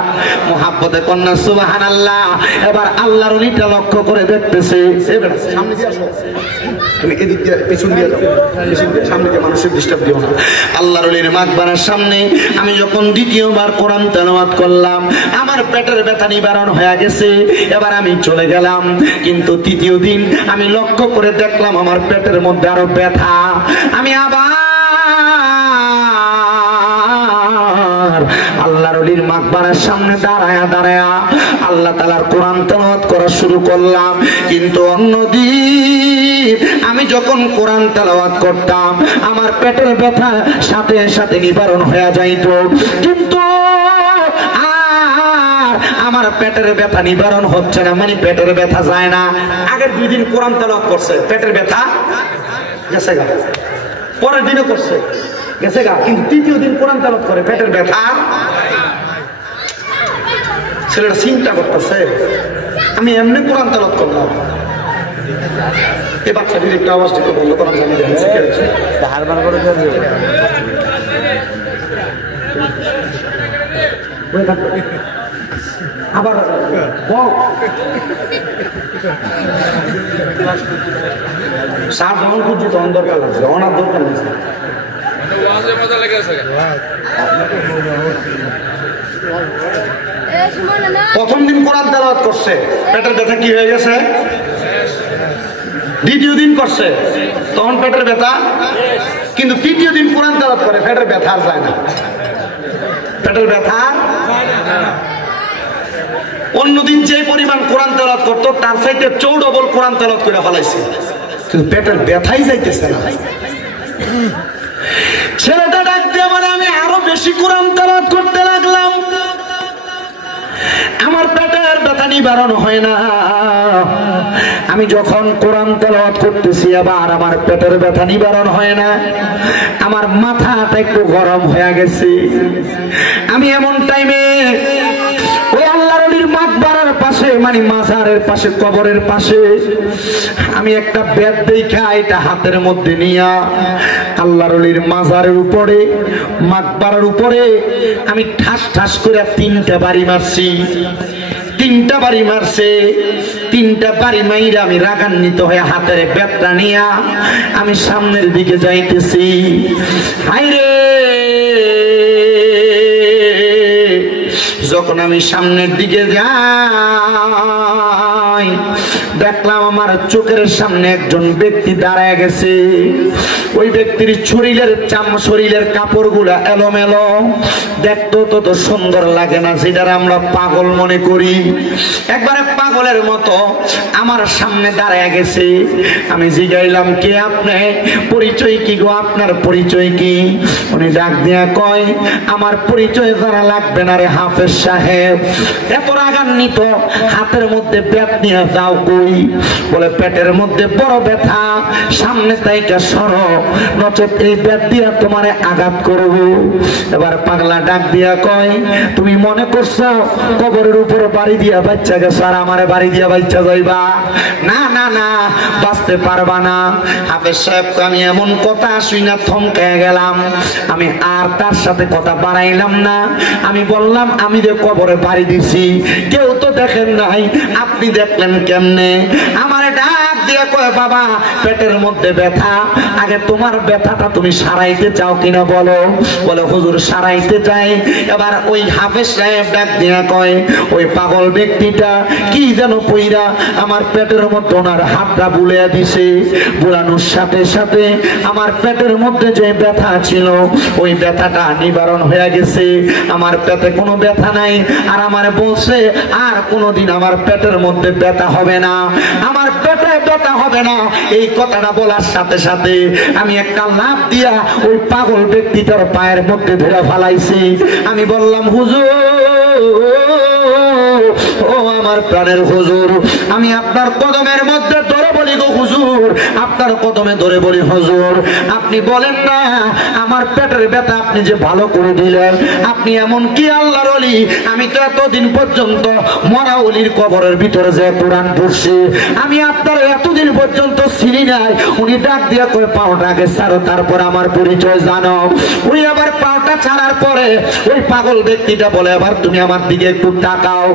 মুহাব্বতে কন্যা সুবহানাল্লাহ। এবার আল্লাহর ওলিটা লক্ষ্য করে দেখতেছে, সামনে দিয়ে আসো, তুমি এদিক দিয়ে পেছন দিয়ে যাও, পেছন দিয়ে, সামনে দিয়ে মানুষের ডিস্টার্ব দিও না। আল্লাহর ওলির মাকবারার সামনে আমি যখন দ্বিতীয়বার কোরআন তেলাওয়াত করলাম আমার পেটের ব্যথা নিবারণ হয়ে গেছে। এবার আমি চলে গেলাম, কিন্তু তৃতীয় দিন আমি লক্ষ্য করে দেখলাম আমার পেটের মধ্যে আরো ব্যথা। আমি আবার আল্লাহর ওলির মাকবারার সামনে দাঁড়ায়া দাঁড়ায়া আল্লাহ তাআলার কোরআন তেলাওয়াত করা শুরু করলাম। কিন্তু অন্যদিন আমি যখন কোরআন তেলাওয়াত করতাম আমার পেটের ব্যথা সাথে সাথে নিবারণ হয়ে যাইত, কিন্তু আমার পেটের ব্যথা নিবারণ হচ্ছে না, মানে পেটের ব্যথা যায় না। আগের 2 দিন কোরআন তেলাওয়াত করছে, পেটের ব্যথা গেছে গা, পরের দিনও করছে গেছে গা, কিন্তু তৃতীয় দিন কোরআন তেলাওয়াত করে পেটের ব্যথা। ছেলেটা চিন্তা করতেছে আমি এমনি কোরআন তেলাওয়াত করলাম, এই বাচ্চাটির একটু আওয়াজ দিতে বললো, কোরআন জানি হারবার করে আবার সাপ যখন খুঁজছি তখন দরকার লাগছে, অনার দরকার লাগছে। প্রথম দিন কোরআন তেলাওয়াত করছে, পেটের ব্যথা কি হয়ে গেছে? দ্বিতীয় দিন করছে তখন পেটের ব্যথা, কিন্তু তৃতীয় দিন কোরআন তেলাওয়াত করে পেটের ব্যথা আর যায় না, পেটের ব্যথা। অন্যদিন যে পরিমাণ কোরআন তেলাওয়াত করতো তার চাইতে 4 ডবল কোরআন তেলাওয়াত করে ফেলাইছে, কিন্তু পেটের ব্যথাই যাইতেছে না। ছেলেটা ডাক দিয়ে বলে আমি আরো বেশি কোরআন তেলাওয়াত করতে লাগলাম, আমার পেটের ব্যথা নিবারণ হয় না। আমি যখন কোরআন তেলাওয়াত করতেছি আবার আমার পেটের ব্যথা নিবারণ হয় না, আমার মাথাটা একটু গরম হয়ে গেছে। আমি এমন টাইমে ওই আল্লাহর ওলির মাকবারার পাশে, মানে মাজারের পাশে, কবরের পাশে আমি একটা বেদ দেখা এটা হাতের মধ্যে নিয়া আল্লাহর ওলির মাজারের উপরে, মাকবারার উপরে আমি ঠাস ঠাস করে 3টা বাড়ি মারছি। তিনটা বাড়ি মারছে। তিনটা বাড়ি মাইরা আমি রাগান্বিত হয়ে হাতের ব্যাগটা নিয়া আমি সামনের দিকে যাইতেছি। হায়রে, যখন আমি সামনের দিকে যাই দেখলাম আমার চোখের সামনে একজন ব্যক্তি দাঁড়ায় গেছে। ওই ব্যক্তির শরীরের কাপড়গুলা এলোমেলো, দেখতে তত সুন্দর লাগে না, যেটার আমরা পাগল মনে করি। একবারে পাগলের মতো আমার সামনে দাঁড়ায় গেছে। আমি জিজ্ঞাইলাম, কে আপনি? পরিচয় কি গো? আপনার পরিচয় কি? উনি ডাক দিয়া কয়, আমার পরিচয় জানা লাগবে না রে হাফেজ সাহেব। এত রাগান্বিত, হাতের মধ্যে ব্যাট নিয়ে যাও কই? বলে পেটের মধ্যে বড় ব্যথা, সামনে তাইকা সরো, নচেত এই ব্যাট দিয়া তোমারে আঘাত করব। এবার পাগলা ডাক দিয়া কয়, তুমি মনে করছো কবরের উপর বাড়ি দিয়া বাচ্চা গেছো আর আমারে বাড়ি দিয়া বাচ্চা যাইবা? না না না, বাঁচতে পারবা না। হাফেজ সাহেব, আমি এমন কথা শুই না থমকে গেলাম। আমি আর তার সাথে কথা বাড়াইলাম না। আমি বললাম, আমি যে কবরে বাড়ি দিছি কেউ তো দেখেন নাই, আপনি দেখলেন কেমনে? আমারে ডাক দিয়ে কয়, বাবা পেটের মধ্যে ব্যথা, আগে তোমার ব্যথাটা তুমি সারাইতে চাও কিনা বলো? বলে, হুজুর সারাইতে চাই। এবার ওই হাফেজ সাহেব ডাক দিয়ে কয়, ওই পাগল ব্যক্তিটা কি যেন পইরা আমার পেটের মধ্যে ওনার হাতটা বুলিয়ে দিছে। বুলানোর সাথে সাথে আমার পেটের মধ্যে যে ব্যথা ছিল ওই ব্যথাটা নিবারণ হয়ে গেছে। আমার পেটে কোনো ব্যথা নাই। আর আমারে বলছে, আর কোনোদিন আমার পেটের মধ্যে ব্যথা হবে না, আমার পেটে ব্যথা হবে না। এই কথাটা বলার সাথে সাথে আমি একটা লাফ দিয়া ওই পাগল ব্যক্তিটার পায়ের মধ্যে ধরে ফেলাইছি। আমি বললাম, হুজুর, ও আমার প্রাণের হুজুর, আমি আপনার কদমের মধ্যে ধরে বলি গো হুজুর, আপনার কদমে ধরে বলি হুজুর, আপনি বলেন না আমার পেটের ব্যথা আপনি যে ভালো করে দিলেন, আপনি এমন কি আল্লাহর ওলি? আমি তো এতদিন পর্যন্ত মরা ওলির কবরের ভিতরে যে কোরআন পড়ছি, আমি আপনার এতদিন পর্যন্ত চিনি নাই। উনি ডাক দিয়ে কই, পাওটাকে ছাড়ো, তারপর আমার পরিচয় জানো। উনি আবার পাওটা ছাড়ার পরে ওই পাগল ব্যক্তিটা বলে, এবার তুমি আমার দিকে একটু তাকাও।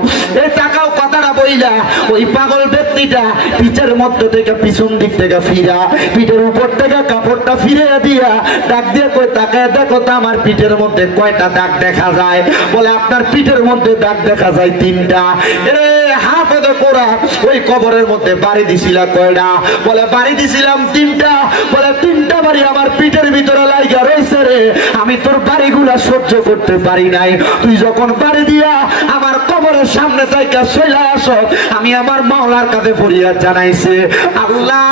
এই তাকাও কথাটা বইলা ওই পাগল ব্যক্তিটা পিঠের মধ্যে থেকে পিছন দিক থেকে ফিরা, পিঠের উপর থেকে কাপড়টা ফিরে দিয়া ডাক দিয়ে কই, তাকায় দেখো তো আমার পিঠের মধ্যে কয়টা দাগ দেখা যায়? বলে, আপনার পিঠের মধ্যে দাগ দেখা যায় 3টা। এরে হাফেজে কোরআন, ওই কবরের মধ্যে বাড়ি দিছিলা কয়টা? বলে, বাড়ি দিছিলাম 3টা। বলে, 3টা বাড়ি আমার পিঠের ভিতরে লাগা রয়েছে রে, আমি তোর বাড়িগুলা সহ্য করতে পারি নাই। তুই যখন বাড়ি দিয়া আমার কবরের সামনে থেকে চলে আসো, আমি আমার মাওলার কাছে ফরিয়াদ জানাইছি, আল্লাহ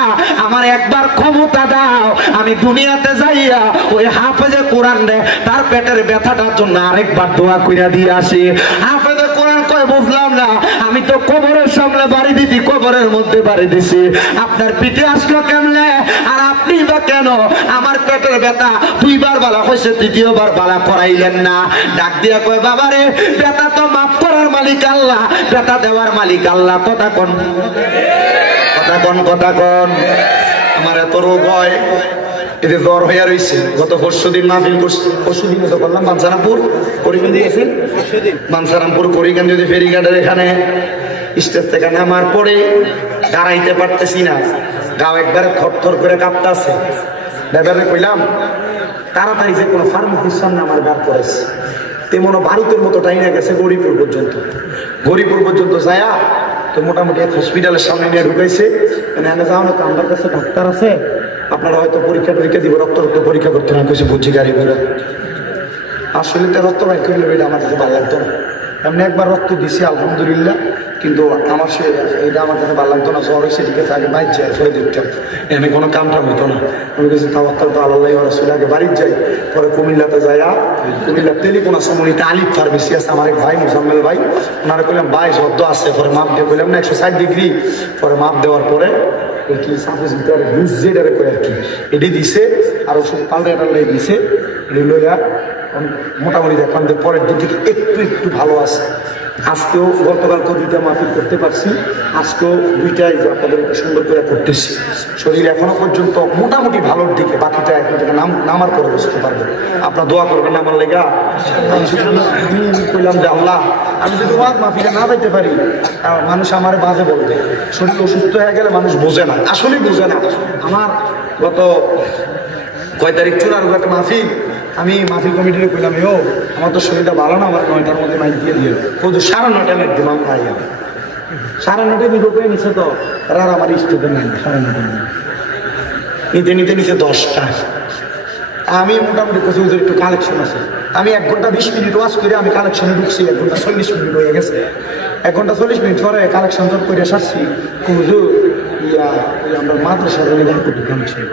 আমার একবার ক্ষমতা দাও, আমি দুনিয়াতে যাইয়া ওই হাফেজে কোরআন রে তার পেটের ব্যথাটার জন্য আরেকবার দোয়া কইরা দিয়ে আসি। হাফেজে কোরআন কয়, বুঝলাম না, আমি তো কবরের সামনে বাড়ি দিছি, কবরের মধ্যে বাড়ি দিছি, আপনার পিঠে আসলো কেমনে? আর আপনি বা কেন আমার পেটের ব্যথা 2বার বালা হয়েছে, 3য়বার বালা করাইলেন না? ডাক দিয়া কয়, বাবারে ব্যথা তো মাফ করার মালিক আল্লাহ, ব্যথা দেওয়ার মালিক আল্লাহ। কথা কোন, কথা কোন, কথা কোন। আমার এত রোগ হয়, এতে জ্বর হইয়া রয়েছে। গত পরশুদিন মাহফিল করছি, পরশুদিন তো করলাম বাঞ্ছারামপুর করিগঞ্জ দিয়েছি, বাঞ্ছারামপুর করিগঞ্জ ফেরিঘাটের এখানে স্টেজ থেকে নামার পরে দাঁড়াইতে পারতেছি না, গাও একবারে থরথর করে কাঁপতেছে। ড্রাইভারে কইলাম, তাড়াতাড়ি যে কোনো ফার্মেসির সামনে আমার গাড় করেছে। তেমন ভারতের মতো টাইনা গেছে গরিপুর পর্যন্ত। গরিপুর পর্যন্ত যায়া তো মোটামুটি এক হসপিটালের সামনে নিয়ে ঢুকাইছে। এনে যাও না তো, আমার কাছে ডাক্তার আছে, আপনারা হয়তো পরীক্ষা দিব, রক্ত পরীক্ষা করতে না। কইছে, বুঝছি গাড়ি করে আসলে তো রক্ত বাইক করলে এটা আমার কাছে ভালো লাগতো না। এমনি একবার রক্ত দিছি আলহামদুলিল্লাহ, কিন্তু আমার সে এটা আমার কাছে ভালো লাগতো না। জ্বর হয়েছে, ঠিক আছে, আগে বাইর যাই, ফেলে দেখতাম, এনে কোনো কামটা হইতো না। আমি কাছে তাওয়াক্কাল তো আল্লাহ রাসূল, আগে বাড়ির যাই, পরে কুমিল্লাতে যাইয়া কুমিল্লার টেলিফোনা সমনিতে আলিফ ফার্মেসি আছে, আমার এক ভাই মুজাম্মেল ভাই, ওনারা কইলাম ভাই শব্দ আছে, পরে মাপ দিয়ে কইলাম না 160 ডিগ্রি, পরে মাপ দেওয়ার পরে কি সাপোজ ভিতরে বুঝ যেটারে কই আর কি এটি দিছে, আর ওষুধ পাল্টাই দিছে, এটি লইয়া মোটামুটি দেখলাম যে পরের দিন থেকে একটু একটু ভালো আছে। আজকেও গতকালকে দুইটা মাহফিল করতে পারছি, আজকেও দুইটাই যে আপনাদের একটা সুন্দর করে করতেছি। শরীর এখনো পর্যন্ত মোটামুটি ভালোর দিকে, বাকিটা এখন থেকে নামার পরে বুঝতে পারবো। আপনার দোয়া করবেন আমার লেগা। আমি কইলাম যে আল্লাহ, আমি যদি ওয়াজ মাহফিলে না যাইতে পারি, মানুষ আমার বাজে বলবে। শরীর অসুস্থ হয়ে গেলে মানুষ বোঝে না, আসলেই বোঝে না। আমার গত কয় তারিখ 4 একটা মাহফিল, আমি মাহফিল কমিটিতে কইলাম, ও আমার তো শরীরটা ভালো না, আমার 9টার মধ্যে মাইক দিয়ে দিয়ে কিন্তু 9:30 লাগ দিলাম ভাই। 9:30 নিব করে নিচ্ছে তো আর আমার স্টুডেন্ট নেই। 9:30 নিতে নিচে 10টা। আমি মোটামুটি কোথাও একটু কালেকশন আছে, আমি 1 ঘন্টা 20 মিনিট ওয়াজ করে আমি কালেকশনে ঢুকছি। 1 ঘন্টা 40 মিনিট হয়ে গেছে। 1 ঘন্টা 40 মিনিট পরে কালেকশন সব করে সারছি। হুজুর আমরা মাদ্রাসার কালেকশন,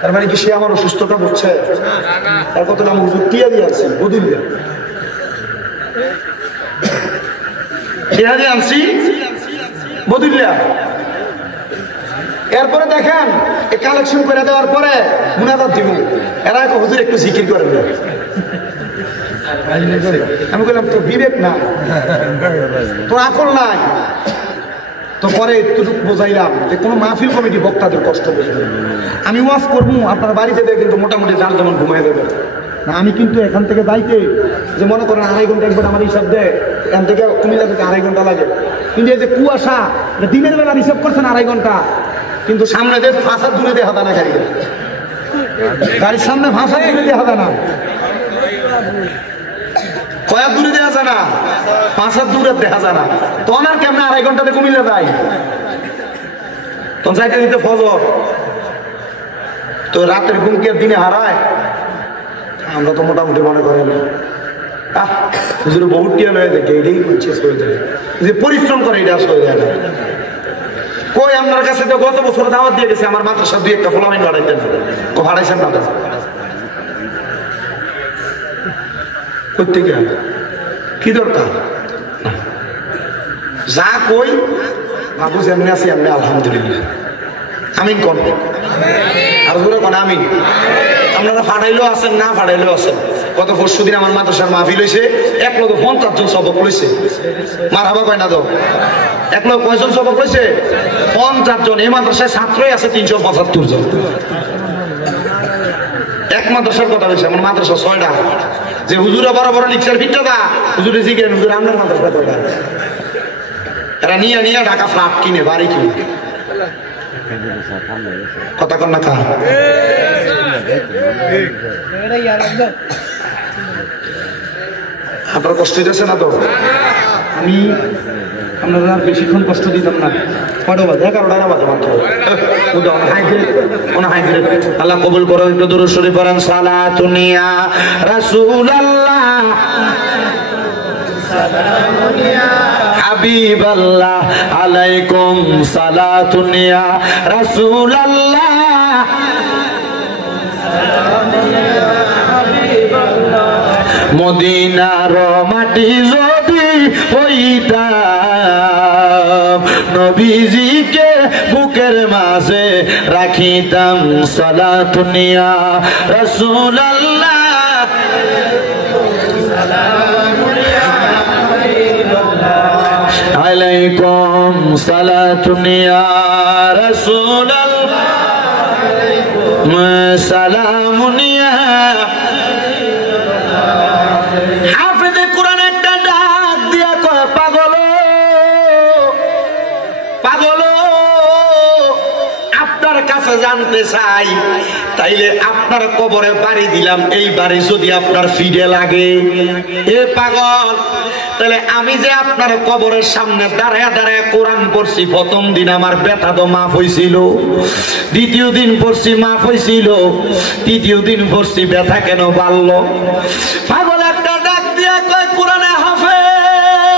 তার মানে কি সে আমার অসুস্থতা বুঝছে? তার কথা আমি হুজুর টিয়া দিয়ে আনছি, বদুলিয়া টিয়া দিয়ে আনছি বদুলিয়া। এরপরে দেখেন এই কালেকশন করে দেওয়ার পরে মুনাজাত দিব, এরা হুজুর একটু জিকির করে দেবে। আমি বললাম তোর বিবেক না, তোর আকল নাই। তো পরে একটুটুকু বোঝাইলাম যে কোনো মাহফিল কমিটি বক্তাদের কষ্ট বুঝবে। আমি ওয়াজ করবো, আপনার বাড়িতে কিন্তু মোটামুটি যার যেমন ঘুমাই দেবে না। আমি কিন্তু এখান থেকে যাইতে যে মনে করেন 2.5 ঘন্টা একবার আমার হিসাব দেয়, এখান থেকে কুমিল্লা থেকে 2.5 ঘন্টা লাগে। কিন্তু এই যে কুয়াশা, দিনের বেলা হিসাব করছেন 2.5 ঘন্টা, কিন্তু সামনে দিয়ে ফাঁসা দূরে দেখা যায় না, গাড়ির সামনে ফাঁসা দূরে দেখা যায় না, কয়েক দূরে দেখা যায় না, 5 হাত দূরে দেখা যায় না। তখন আর কেমন 2.5 ঘন্টাতে কুমিল্লা যায়, তখন যাইতে দিতে ফজর। তো রাতের ঘুম কি দিনে হারায়? আমরা তো মোটামুটি মনে করেন হুজুর বহুত টিয়া লয়ে দেখে এটাই শেষ হয়ে যায়, যে পরিশ্রম করে এটা হয়ে যায় না। কই আপনার কাছে তো গত বছর দাওয়াত দিয়ে গেছে, আমার মাদ্রাসা 2-1টা ফলামিন বাড়াইতেন, হারাইছেন না প্রত্যেকে। কি দরকার? যা কই বাবু যেমনি আছি এমনি আলহামদুলিল্লাহ। আমিন কম আর জোরে কোন আমিন। আপনারা ফাটাইলেও আছেন, না ফাটাইলেও আছেন। গত পরশুদিন আমার মাদ্রাসার মাহফিল হয়েছে, 150 জন সবক লইছে। মারহাবা কয় না তো? 1 কয়জন সবক লইছে? 50 জন। এই মাদ্রাসায় ছাত্রই আছে 375 জন। এক মাদ্রাসার কথা বলছে, আমার মাদ্রাসা 6টা। যে হুজুরা বড় বড় লিকচার ভিটটা দা হুজুরে জিজ্ঞেস, হুজুর আপনার মাদ্রাসা কয়টা? এরা নিয়ে নিয়ে ঢাকা ফ্ল্যাট কিনে, বাড়ি কিনে। কথা কন না কা? আপনার কষ্ট হইতেছে না তো? আমি আপনারা বেশিক্ষণ কষ্ট দিতাম না। 11টা বাজে মাত্র। আল্লাহ কবুল করো। একটু দুরূদ শরীফ পড়েন। সালাতুন ইয়া রাসূলুল্লাহ, সালামুন ইয়া হাবিবাল্লাহ, আলাইকুম সালাতুন ইয়া রাসূলুল্লাহ, সালামুন ইয়া হাবিবাল্লাহ। মদিনার মাটি যদি হইতাম, নবীজিকে বুকের মাঝে রাখিতাম, সালাতুন ইয়া রাসূলুল্লাহ, সালামুন ইয়া হাবিবাল্লাহ, আলাইকুম সালাতুন ইয়া রাসূলুল্লাহ, সালামুন ইয়া। হাফেজে কোরআন একটা ডাক দিয়া কয়, পাগল পাগল, আপনার কাছে জানতে চাই, তাইলে আপনার কবরে বাড়ি দিলাম, এই বাড়ি যদি আপনার ফিডে লাগে। এ পাগল, তাহলে আমি যে আপনার কবরের সামনে দাঁড়ায় দাঁড়ায় কোরআন পড়ছি, প্রথম দিন আমার ব্যথা তো মাফ হয়েছিল, দ্বিতীয় দিন পড়ছি মাফ হয়েছিল, তৃতীয় দিন পড়ছি ব্যথা কেন বাড়লো? পাগল একটা ডাক দিয়া কয়, কোরআনে হাফেজ,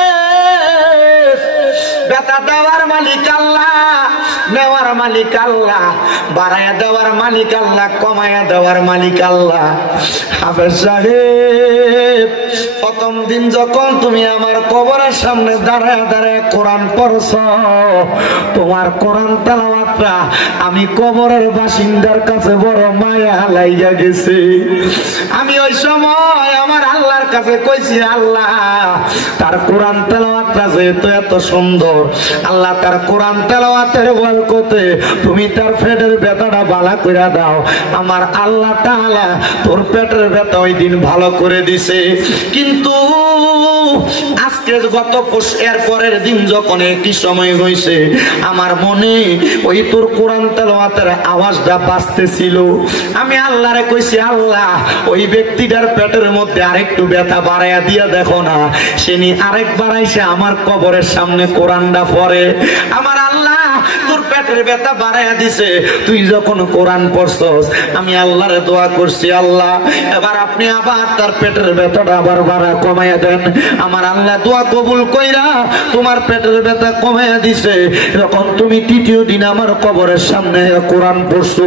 ব্যথা দেওয়ার মালিক আল্লাহ, নেওয়ার মালিক আল্লাহ, বাড়াইয়া দেওয়ার মালিক আল্লাহ, কমাইয়া দেওয়ার মালিক আল্লাহ। হাফেজ সাহেব, প্রথম দিন যখন তুমি আমার কবরের সামনে দাঁড়ায় দাঁড়ায় কোরআন পড়ছ, তোমার কোরআন তেলাওয়াতটা আমি কবরের বাসিন্দার কাছে বড় মায়া লাইগা গেছে। আমি ওই সময় আমার আল্লাহর কাছে কইছি আল্লাহ তার কোরআন তেলাওয়াতটা যেহেতু এত সুন্দর, আল্লাহ তার কোরআন তেলাওয়াতের বরকতে তুমি তার পেটের ব্যথাটা ভালো করে দাও। আমার আল্লাহ তাআলা তোর পেটের ব্যথা ওই দিন ভালো করে দিছে। কিন্তু আজকে গত এর পরের দিন যখন একই সময় হয়েছে, আমার মনে ওই তোর কোরআন তেলাওয়াতের আওয়াজটা বাজতেছিল। আমি আল্লাহরে কইছি আল্লাহ ওই ব্যক্তিটার পেটের মধ্যে আরেকটু ব্যথা বাড়াইয়া দিয়া দেখো না। সেনি আরেকবার আইসে আমার কবরের সামনে কোরআনটা পড়ে। আমার আল্লাহ তোর পেটের ব্যথা বাড়াইয়া দিছে, তুই যখন কোরআন পড়ছস আমি আল্লাহরে দোয়া করছি আল্লাহ এবার আপনি আবার তার পেটের ব্যথাটা আবার বাড়া কমাইয়া দেন। আমার আল্লাহ দোয়া কবুল কইরা তোমার পেটের ব্যথা কমাইয়া দিছে। যখন তুমি তৃতীয় দিন আমার কবরের সামনে কোরআন পড়ছো,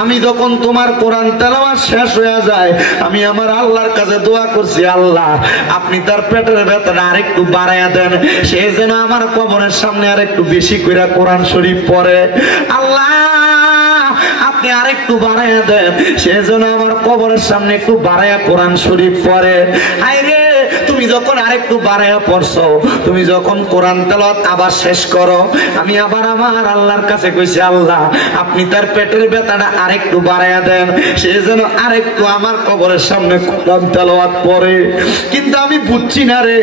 আমি যখন তোমার কোরআন তেলাওয়াত শেষ হয়ে যায় আমি আমার আল্লাহর কাছে দোয়া করছি আল্লাহ আপনি তার পেটের ব্যথাটা আরেকটু বাড়াইয়া দেন, সে যেন আমার কবরের সামনে আরেকটু বেশি করে কোরআন শরীফ পড়ে। আল্লাহ আপনি আরেকটু বাড়াইয়া দেন, সে যেন আমার কবরের সামনে একটু বাড়াইয়া কোরআন শরীফ পড়ে। হায় রে তুমি যখন আরেকটু বাড়াইয়া পড়ছো, তুমি যখন কোরআন তেলাওয়াত আবার শেষ করো, আমি আবার আমার আল্লাহর কাছে কইছি আল্লাহ আপনি তার পেটের ব্যথাটা আরেকটু বাড়াইয়া দেন, সে যেন আরেকটু আমার কবরের সামনে কোরআন তেলাওয়াত পড়ে। কিন্তু আমি বুঝছি না রে,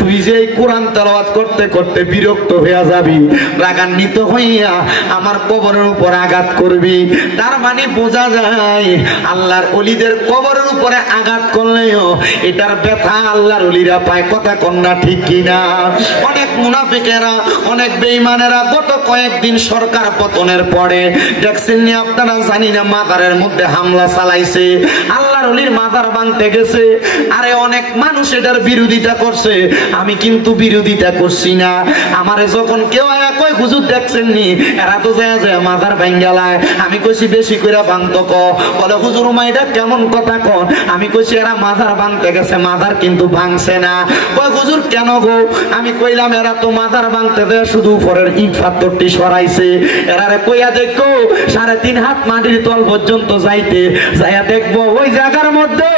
তুই যে এই কোরআন তেলাওয়াত করতে করতে বিরক্ত হয়ে যাবি, রাগান্বিত হইয়া আমার কবরের উপর আঘাত করবি। তার মানে বোঝা যায় আল্লাহর ওলিদের কবরের উপরে আঘাত করলেও এটার ব্যথা আল্লাহর ওলিরা পায়। কথা কন্যা ঠিক কিনা? অনেক মুনাফিকেরা অনেক বেঈমানেরা গত কয়েকদিন সরকার পতনের পরে দেখছেন নি আপনারা জানি না মাজারের মধ্যে হামলা চালাইছে, আল্লাহর ওলির মাজার ভাঙতে গেছে। আরে অনেক মানুষ এটার বিরোধিতা করছে, আমি কিন্তু বিরোধিতা করছি না। আমারে যখন কেউ আয়া কয় হুজুর দেখছেন নি এরা তো যায় যায় মাজার ভাঙ্গালায়, আমি কইছি বেশি করে ভাঙতো ক, বলে হুজুর মা এটা কেমন কথা কন? আমি কইছি এরা মাজার ভাঙতে গেছে, মাজার কিন্তু ভাঙছে না। কয় হুজুর কেন গো? আমি কইলাম এরা তো মাজার ভাঙতে দেয় শুধু উপরের ইট পাথরটি সরাইছে, এরারে কইয়া দেখো 3.5 হাত মাটির তল পর্যন্ত যাইতে যাইয়া দেখবো ওই জায়গার মধ্যে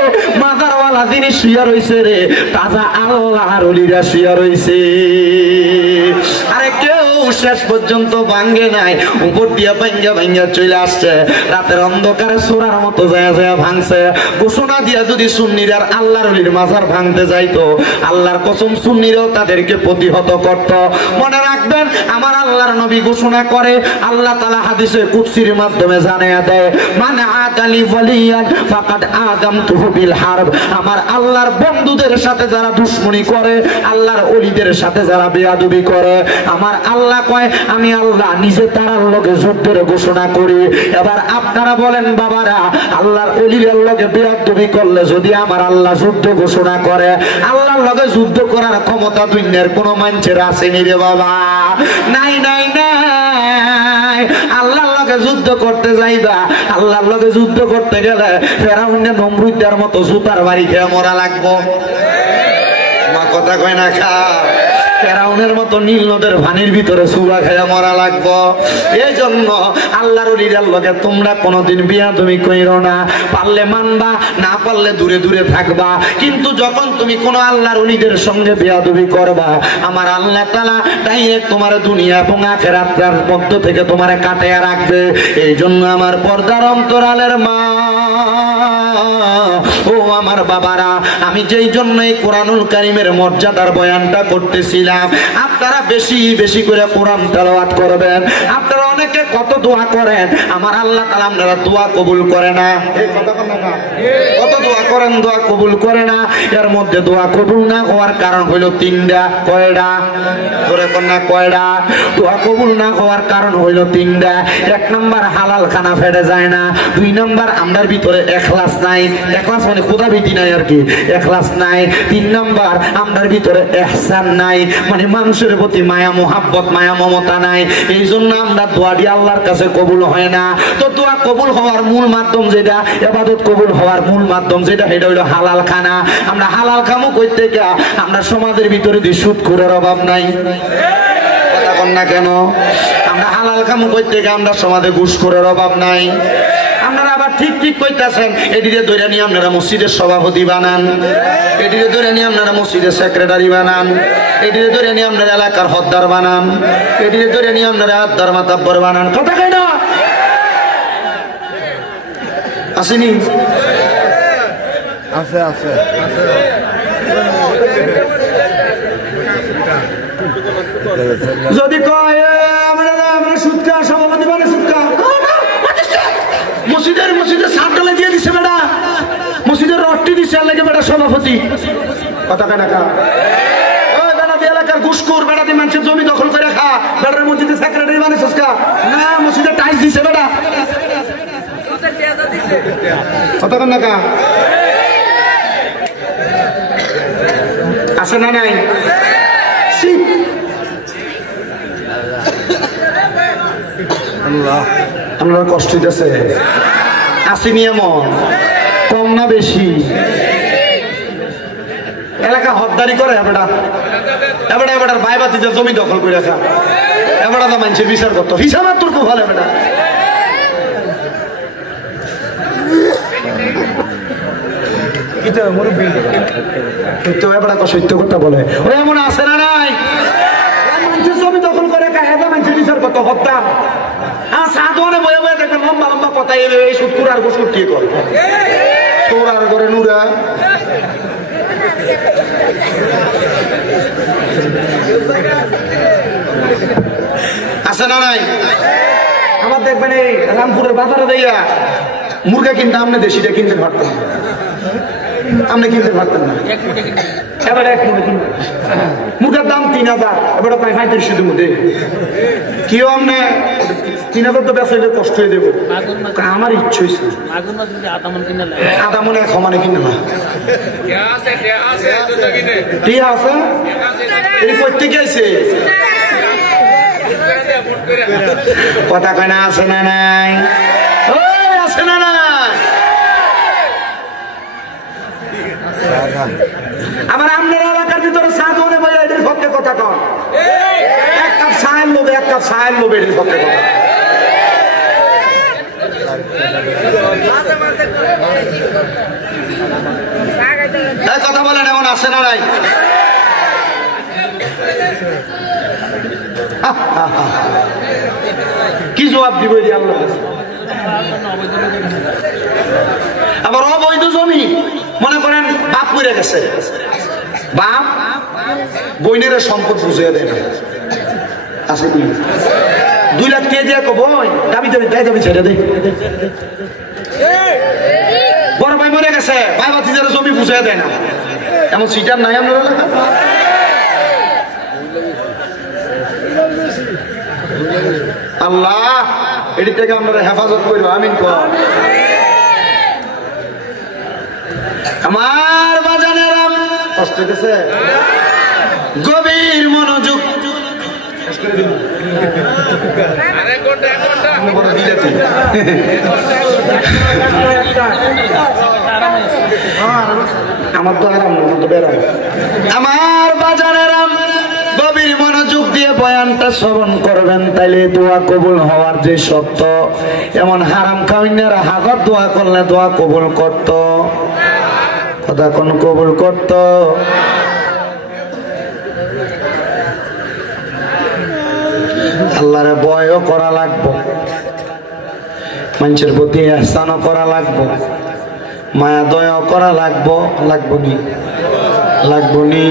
মাজারওয়ালা জিনিস শুয়ে রইছে রে, তাজা আল্লাহর ওলিরা শুয়ে রইছে। আরে কেউ শেষ পর্যন্ত ভাঙ্গে নাই, উপর দিয়া ভাঙ্গা ভাঙ্গা চলে আসছে, রাতের অন্ধকারে সোরার মতো যায় যায় ভাঙছে। ঘোষণা দিয়া যদি সুন্নিরা আল্লাহর ওলির মাজার ভাঙতে যাইতো, আল্লাহর কসম সুন্নিরাও তাদেরকে প্রতিহত করত। মনে রাখবেন আমার আল্লাহর নবী ঘোষণা করে, আল্লাহ তাআলা হাদিসে কুদসির মাধ্যমে জানায়া দেয় মানে আতালি ওয়ালিয়ান ফাকাদ আযামতুহু বিল হারব। আমার আল্লাহর বন্ধুদের সাথে যারা দুশমনি করে, আল্লাহর ওলিদের সাথে যারা বেয়াদবি করে, আমার আল্লাহ কয় আমি আল্লাহ নিজে তার লগে যুদ্ধের ঘোষণা করি। এবার আপনারা বলেন বাবারা, আল্লাহর ওলিদের লগে বেয়াদবি করলে যদি আমার আল্লাহ যুদ্ধ ঘোষণা করে, আল্লাহর লগে যুদ্ধ করার ক্ষমতা দুনিয়ার কোনো মানুষের আসেনি রে বাবা, নাই নাই নাই। আল্লাহর লগে যুদ্ধ করতে যাইবা, আল্লাহর লগে যুদ্ধ করতে গেলে ফেরাউনের নমরুদের মতো জুতার বাড়ি খেয়ে মরা লাগবো। মা কথা কয় না খা, ফেরাউনের মতো নীল নদের পানির ভিতরে সুবা খেয়ে মরা লাগবো। এই জন্য আল্লাহর ওলিদের লগে তোমরা কোনোদিন বিয়াদবি কইরো না, পারলে মানবা, না পারলে দূরে দূরে থাকবা। কিন্তু যখন তুমি কোনো আল্লাহর ওলিদের সঙ্গে বিয়াদবি করবা, আমার আল্লাহ তাআলা ডাইরেক্ট তোমার দুনিয়া এবং আখিরাতের মধ্য থেকে তোমারে কাটাইয়া রাখবে। এই জন্য আমার পর্দার অন্তরালের মা ও আমার বাবারা, আমি যেই জন্য এই কোরআনুল কারীমের মর্যাদার বয়ানটা করতেছিলাম, আপনারা বেশি বেশি করে কোরআন তেলাওয়াত করবেন। আপনারা অনেকে কত দোয়া করেন, আমার আল্লাহ তাআলা আপনারা দোয়া কবুল করে না। এই কথা বলেন না, কত দোয়া করেন দোয়া কবুল করে না। এর মধ্যে দোয়া কবুল না হওয়ার কারণ হলো 3টা। কয়টা? ধরে কোন না কয়টা? দোয়া কবুল না হওয়ার কারণ হলো 3টা। 1 নাম্বার হালাল খানা ফেটে যায় না, 2 নাম্বার আমরার ভিতরে ইখলাস নাই, ইখলাস মানে খোদা ভীতি নাই আর কি, ইখলাস নাই। 3 নাম্বার আমরার ভিতরে ইহসান নাই, মানে মানুষের প্রতি মায়া মোহাব্বত মায়া মমতা নাই। এই জন্য আমরা দোয়া দিয়ে আল্লাহর কাছে কবুল হয় না। তো দোয়া কবুল হওয়ার মূল মাধ্যম যেটা, ইবাদত কবুল হওয়ার মূল মাধ্যম যেটা, এটা হলো হালাল খানা। আমরা হালাল খামো কই থেকে? আমরা সমাজের ভিতরে দিয়ে সুদখোরের অভাব নাই, কথা কন না কেন? আমরা হালাল খামো কই থেকে? আমরা সমাজে ঘুষখোরের অভাব নাই। আপনারা আবার ঠিক ঠিক কইতাছেন এদিকে ধরে নিয়ে আপনারা মসজিদের সভাপতি বানান, এদিকে ধরে নিয়ে আপনারা মসজিদের সেক্রেটারি বানান, এদিকে ধরে নিয়ে আপনারা এলাকার হদ্দার বানান, এদিকে ধরে নিয়ে আপনারা আদ্দার মাতাব্বর বানান। কথা কই না আসেনি? আছে আছে যদি কয় আমরা সুৎকা সভাপতি মানে সুৎকা মসজিদের সাত ডালে দিয়ে দিছে বেটা, মসজিদের রডটি দিছে লাগে বেটা সভাপতি। কথা কেন বেটা দিয়ে এলাকার ঘুষখোর, বেটা দিয়ে মানুষের জমি দখল করে খা, বেটার মসজিদের সেক্রেটারি মানে সুৎকা না, মসজিদের টাইলস দিছে বেটা। কথা কেন আছে না নাই? আপনার কষ্ট হইতেছে আসেনি এমন কম না বেশি? এলাকা হদ্দারি করে এবারটা এবারটা এবারটার বাইবাতিতে জমি দখল করে রাখা, এবারটা তো মানুষের বিচার করতো হিসাব আর তোর খুব ভালো এবারটা। সত্য কথা বলে ওই এমন আছে না নাই? মানুষের জমি দখল করে মানুষের বিচার করতো হত্যা। সাধনে বয়ে বয়ে দেখবেন লম্বা লম্বা কথা এই সুৎকুর আর গোসুর কি করে তোর আর করে নুরা আছে না নাই? আমার দেখবেন এই রামপুরের বাজারে দিয়া মুরগা কিনতে আপনি দেশিটা কিনতে পারতেন না, আপনি কিনতে পারতেন না। এবার এক মুরগার দাম 3000, এবার প্রায় 3500 মধ্যে কেউ আপনি 3000 তো বেচাইলে কষ্ট হয়ে দেবো। আমার ইচ্ছে হয়েছে আধা মনে এক সমানে কিনে না ঠিক আছে। এই প্রত্যেকে আছে কথা কয় না? আছে না নাই? আছে না নাই? আমার আপনার এলাকার ভিতরে সাধনে বলে এদের সত্যি কথা কন, এক কাপ সায়ের লোভে এদের সত্যি কথা কথা বলেন এমন আছে না নাই? কি জবাব দিব আল্লাহ? আবার অবৈধ জমি মনে করেন বাপ মরে গেছে, বাপ বইনের সম্পদ বুঝিয়ে দেয় না, আছে কি 2 লাখ কে দিয়ে বই দাবি দাবি তাই দাবি ছেড়ে দে। বড় ভাই মরে গেছে, ভাই ভাতিজার জমি বুঝিয়ে দেয় না, এমন সিটার নাই আপনার এলাকা? আল্লাহ এটি থেকে আমরা হেফাজত করব, আমিন কর। আমার বাজানেরা কষ্ট হইতেছে, গভীর মনোযোগ আমার তো আরাম না, আমার তো বেরাম। আমার বাজানেরা গভীর মনোযোগ দিয়ে বয়ানটা শ্রবণ করবেন, তাইলে দোয়া কবুল হওয়ার যে সত্য, এমন হারাম খাওয়াইনারা হাজার দোয়া করলে দোয়া কবুল করত, কথা কোন কবুল করত। আল্লাহরে ভয়ও করা লাগবো, মানুষের প্রতি ইহসানও করা লাগবো, মায়া দয়াও করা লাগবো, লাগবো নি।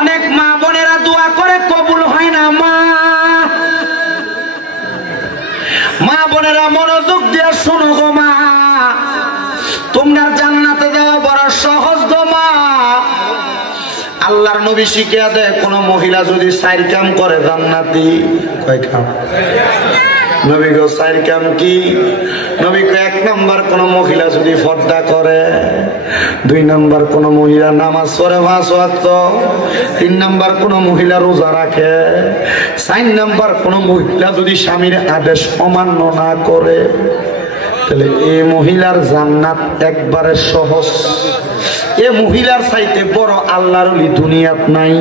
অনেক মা বোনেরা দোয়া করে কবুল হয় না, মা বোনেরা মনোযোগ দিয়ে শোনো গো মা, তোমরা জান্নাতে যাওয়া বড় সহজ গো মা। আল্লাহর নবী শিখিয়ে দেয়, কোন মহিলা যদি 4 কাম করে জান্নাতি। কয় কাম? নবী গো 4 কাম কি? নবী কয় 1 নাম্বার কোন মহিলা যদি পর্দা করে, 2 নাম্বার কোন মহিলা নামাজ পড়ে 5 ওয়াক্ত, 3 নাম্বার কোন মহিলা রোজা রাখে, 4 নাম্বার কোন মহিলা যদি স্বামীর আদেশ অমান্য না করে, তাহলে এই মহিলার জান্নাত একবারে সহজ। এ মহিলার চাইতে বড় আল্লাহর ওলি দুনিয়াত নাই।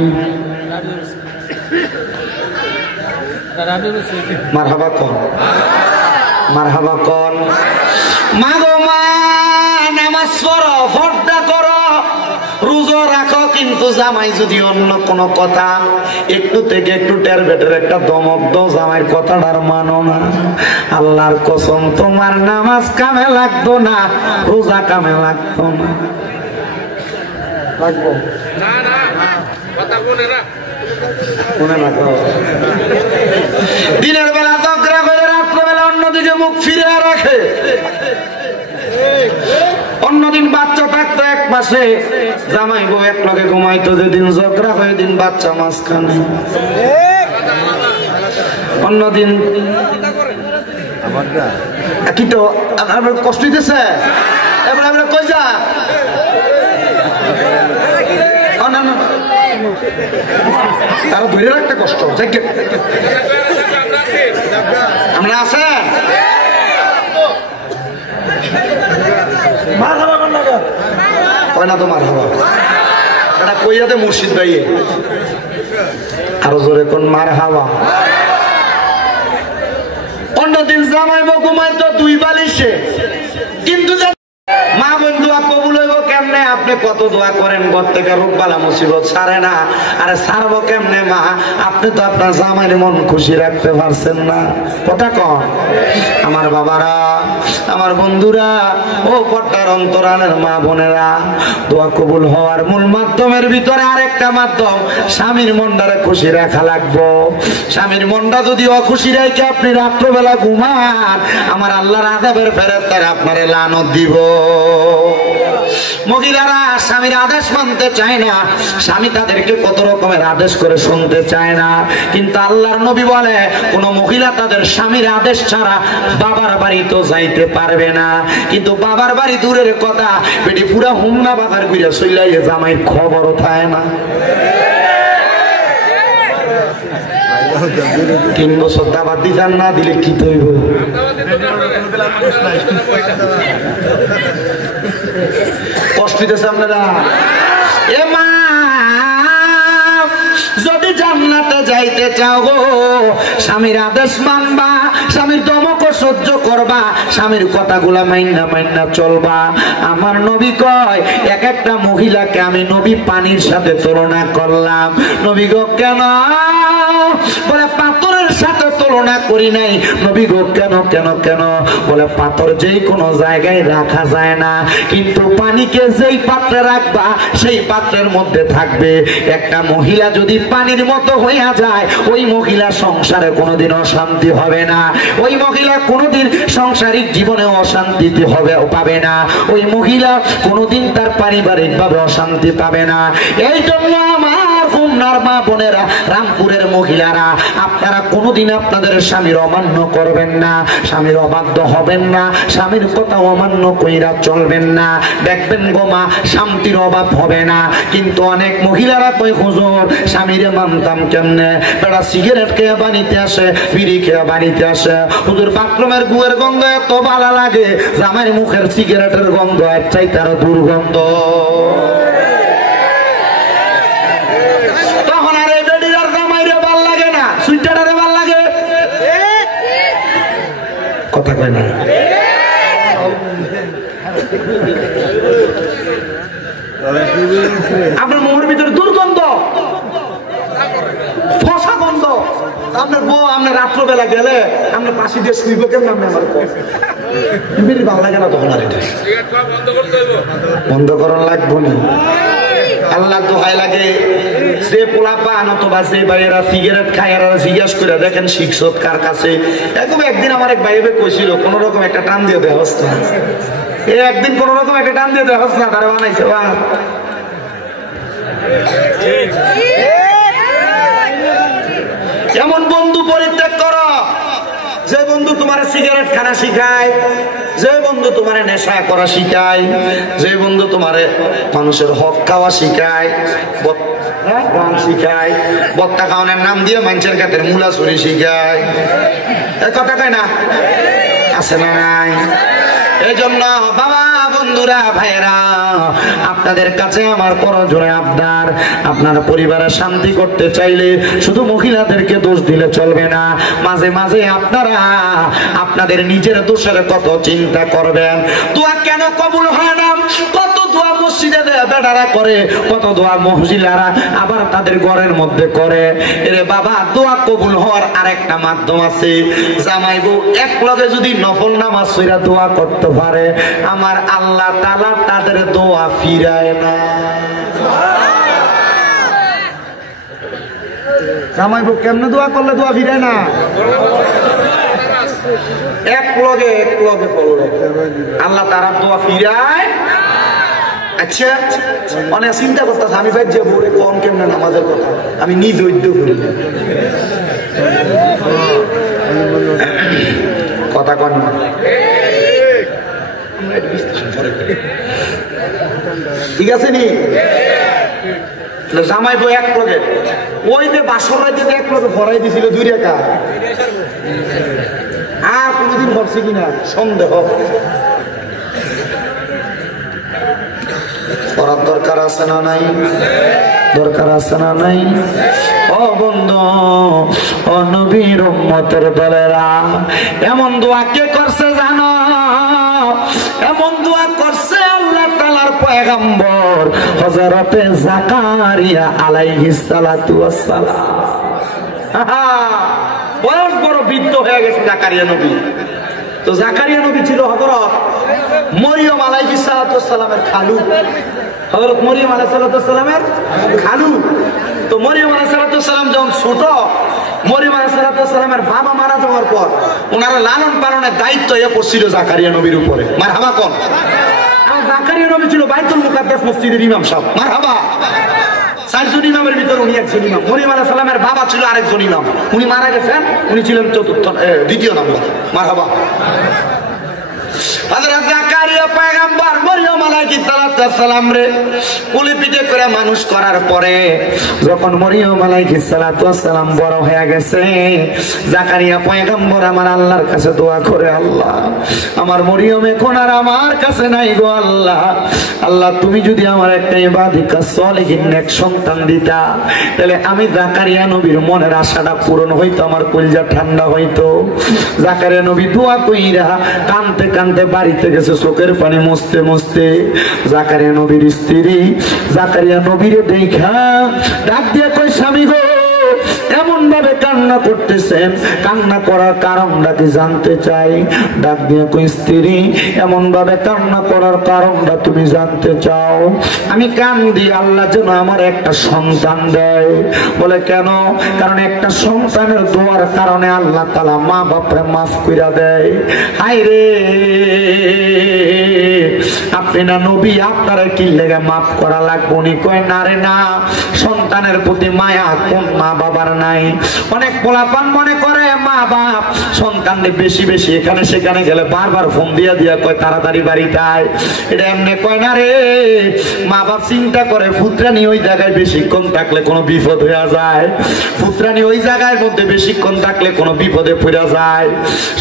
মারহাবা কোন মারহাবা কোন মা গো মা নামাজ পড়ো পর্দা করো রোজা রাখো কিন্তু জামাই যদি অন্য কোনো কথা একটু থেকে একটু টের বেটের একটা দমক দাও জামাইয়ের কথাটার মানো না আল্লাহর কসম তোমার নামাজ কামে লাগতো না রোজা কামে লাগতো না লাগবো না না কথা বলে না মনে লাগবো দিনের বেলা তকরা করে রাত্রবেলা অন্যদিকে মুখ ফিরে রাখে অন্যদিন বাচ্চা থাকতো এক পাশে জামাই বউ এক লগে ঘুমাইতো যেদিন ঝগড়া হয় দিন বাচ্চা মাঝখানে অন্যদিন কি তো আপনার কষ্ট হইতেছে এবার আমরা কই যা তারা ধরে রাখতে কষ্ট আমরা আছে হয় না তো মার হওয়া এটা কইয়াতে মুর্শিদ ভাইয়ে আরো জোরে কোন মার হাওয়া অন্যদিন জামাই বউ ঘুমাইতো দুই বালিশে কিন্তু মা বোন দোয়া কবুল হইব কেমনে আপনি কত দোয়া করেন ঘর থেকে রোগ বালা মুসিবত ছাড়ে না আরে ছাড়বো কেমনে মা আপনি তো আপনার জামাইয়ের মন খুশি রাখতে পারছেন না কথা কন আমার বাবারা আমার বন্ধুরা ও পর্দার অন্তরালের মা বোনেরা দোয়া কবুল হওয়ার মূল মাধ্যমের ভিতরে আরেকটা মাধ্যম স্বামীর মনটারে খুশি রাখা লাগবো স্বামীর মনটা যদি অখুশি রেখে আপনি রাত্রবেলা ঘুমান আমার আল্লাহর আযাবের ফেরেশতারা আপনারে লানত দিব মহিলারা স্বামীর আদেশ মানতে চায় না স্বামী তাদেরকে কত রকমের আদেশ করে শুনতে চায় না কিন্তু আল্লাহর নবী বলে কোন মহিলা তাদের স্বামীর আদেশ ছাড়া বাবার বাড়ি তো যাইতে পারবে না কিন্তু বাবার বাড়ি দূরের কথা বেটি পুরা হুমনা বাজার ঘুরে চইলাইয়ে জামাইয়ের খবরও থাকে না 3 বছর দাবাত দিতেন না দিলে কি তৈব কষ্ট দিতেছে আপনারা এ মা যদি জান্নাতে যাইতে চাও গো স্বামীর আদেশ মানবা স্বামীর দমক সহ্য করবা স্বামীর কথাগুলা মাইন্না মাইন্না চলবা আমার নবী কয় এক একটা মহিলাকে আমি নবী পানির সাথে তুলনা করলাম নবী গো কেন বলে পাথরের সাথে তুলনা করি নাই নবী গো কেন কেন কেন বলে পাথর যেই কোনো জায়গায় রাখা যায় না কিন্তু পানিকে যেই পাত্রে রাখবা সেই পাত্রের মধ্যে থাকবে একটা মহিলা যদি পানির মতো হইয়া যায় ওই মহিলা সংসারে কোনোদিন অশান্তি হবে না ওই মহিলা কোনোদিন সাংসারিক জীবনে অশান্তি পাবে না ওই মহিলা কোনোদিন তার পারিবারিক ভাবে অশান্তি পাবে না এই জন্য আমার খুলনার মা বোনেরা রামপুরের মহিলারা আপনারা কোনোদিন আপনাদের স্বামীর অমান্য করবেন না স্বামীর অবাধ্য হবেন না স্বামীর কথা অমান্য কইরা চলবেন না দেখবেন গো মা শান্তির অভাব হবে না কিন্তু অনেক মহিলারা কই হুজুর স্বামীরে মানতাম কেমনে বেড়া সিগারেট খেয়ে বানিতে আসে বিড়ি খেয়ে বানিতে আসে হুজুর বাথরুমের গুয়ের গন্ধ এত ভালো লাগে জামাইয়ের মুখের সিগারেটের গন্ধ একটাই তার দুর্গন্ধ তখন আর এই বেডির আর জামাইরে ভাল লাগে না সুইটারে ভাল লাগে কথা কয় না আপনার মুখের ভিতরে দুর্গন্ধ ফসা গন্ধ আপনার বউ আপনার রাত্রবেলা গেলে আপনার পাশে দিয়ে শুইব কেমন আপনি আমার বেরিয়ে ভালো লাগে না তখন আর এটা বন্ধ করার লাগবো না আল্লাহ দোহাই লাগে যে পোলা পান অথবা যে ভাইয়েরা সিগারেট খায় এরা জিজ্ঞাসা করে দেখেন শিক্ষক কার কাছে এরকম একদিন আমার এক ভাই কইছিল কোন রকম একটা টান দিয়ে দেওয়া হচ্ছে একদিন কোন রকম একটা টান দিয়ে দেওয়া হচ্ছে না তারা বানাইছে বা এমন বন্ধু পরিত্যাগ করো যে বন্ধু তোমার সিগারেট খানা শিখায় যে বন্ধু তোমার নেশা করা শিখায় যে বন্ধু তোমার মানুষের হক খাওয়া শিখায় গান শিখায় বত্তা খাওয়ানোর নাম দিয়ে মানুষের কাছে মূলা চুরি শিখায় কথা কয় না আছে না নাই এই জন্য বাবা বন্ধুরা ভাইরা আপনাদের কাছে আমার করজোড়ে আবদার, আপনার পরিবারে শান্তি করতে চাইলে শুধু মহিলাদেরকে দোষ দিলে চলবে না, মাঝে মাঝে আপনারা আপনাদের নিজের দোষের কত চিন্তা করবেন। দোয়া কেন কবুল হয় না? কত দোয়া মসজিদে বেটারা করে, কত দোয়া মহিলারা আবার তাদের ঘরের মধ্যে করে। এরে বাবা, দোয়া কবুল হওয়ার আরেকটা মাধ্যম আছে। জামাই বউ এক লগে যদি নফল নামাজ পড়া দোয়া করতে পারে, আমার আল্লাহ তাআলা তাদের দোয়া ফিরায় না। জামাই বউ কেমনে দোয়া করলে দোয়া ফিরে না? এক লগে পড়লে আল্লাহ তারা দোয়া ফিরায়। আচ্ছা, অনেক চিন্তা করতেছে আমি ভাই যে বলে কম কেমনে নামাজের কথা, আমি নিজ ঐদ্য করি কথা কন না। ঠিক আছে নি? জামাই বউ এক লগে, ওই যে বাসর রাইতে এক লগে ভরাই দিছিল 2 টাকা, আর কোনদিন ভরছে কিনা সন্দেহ। পড়ার দরকার আছে না নাই? দরকার আছে না নাই? ও বন্ধু, ও নবীর উম্মতের দলেরা, এমন দোয়া কে করছে জানো? এমন দোয়া করছে আল্লাহ তাআলার পয়গম্বর হযরতে জাকারিয়া আলাইহিস সালাতু ওয়াস সালাম। বয়স বড় বৃদ্ধ হয়ে গেছে জাকারিয়া নবী। তো জাকারিয়া নবী ছিল হযরত মরিয়ম আলাইহিস সালাতু ওয়াস সালামের খালু। হযরত মরিয়ম আলাইহিস সালাতু ওয়াস সালামের খালু। তো মরিয়ম আলাইহিস সালাতু ওয়াস সালাম যখন ছোট, মরিয়ম আলাইহিস সালাতু ওয়াস সালামের বাবা মারা যাওয়ার পর ওনারা লালন পালনের দায়িত্ব এ পড়ছিল জাকারিয়া নবীর উপরে। মারহাবা কোন? আর জাকারিয়া নবী ছিল বাইতুল মুকাদ্দাস মসজিদের ইমাম সাহেব। মারহাবা। 4 জন ইমামের ভিতরে উনি একজন ইমাম। মরিয়ম আলাইহিস সালামের বাবা ছিল আরেকজন ইমাম, উনি মারা গেছেন, উনি ছিলেন দ্বিতীয় নম্বর। মারহাবা। হযরত জাকারিয়া পয়গম্বর মরিয়ম আলাইহিস সালাম রে কুলি পিঠে করে মানুষ করার পরে যখন মরিয়ম আলাইহিস সালাম বড় হয়ে গেছে, জাকারিয়া পয়গম্বর আমার আল্লাহর কাছে দোয়া করে, আল্লাহ আমার মরিয়ম এখন আর আমার কাছে নাই গো আল্লাহ, আল্লাহ তুমি যদি আমার একটা ইবাদিকা সলিহিন নেক সন্তান দিতা, তাহলে আমি জাকারিয়া নবীর মনের আশাটা পূরণ হইতো, আমার কলিজা ঠান্ডা হইতো। জাকারিয়া নবী দোয়া কইরা কানতে কানতে বাড়িতে গেছে, চোখের পানি মুছতে মুছতে জাকারিয়া নবীর স্ত্রী জাকারিয়া নবীরে দেখা ডাক দিয়ে কই, স্বামী গো এমন ভাবে কান্না করতেছেন, কান্না করার কারণটা কি জানতে চাই। ডাক দিয়ে কই, স্ত্রী এমন ভাবে কান্না করার কারণটা তুমি জানতে চাও? আমি কান্দি আল্লাহ যেন আমার একটা সন্তান দেয়। বলে কেন? কারণ একটা সন্তানের দোয়ার কারণে আল্লাহ তাআলা মা বাপরে মাফ কইরা দেয়। হায় রে, আপনি না নবী, আপনারা কি লেগে মাফ করা লাগবে? উনি কয়, না রে না, সন্তানের প্রতি মায়া কোন মা বাবার নাই? অনেক পোলাপান মনে করে মা বাপ সন্তানদের বেশি বেশি এখানে সেখানে গেলে বারবার ফোন দিয়া দিয়া কয় তাড়াতাড়ি বাড়িতে আয়। এটা এমনি কয় না রে, মা বাপ চিন্তা করে পুত্রানি ওই জায়গায় বেশিক্ষণ থাকলে কোনো বিপদ হয়ে যায়, পুত্রানি ওই জায়গায় মধ্যে বেশিক্ষণ থাকলে কোনো বিপদে পড়ে যায়।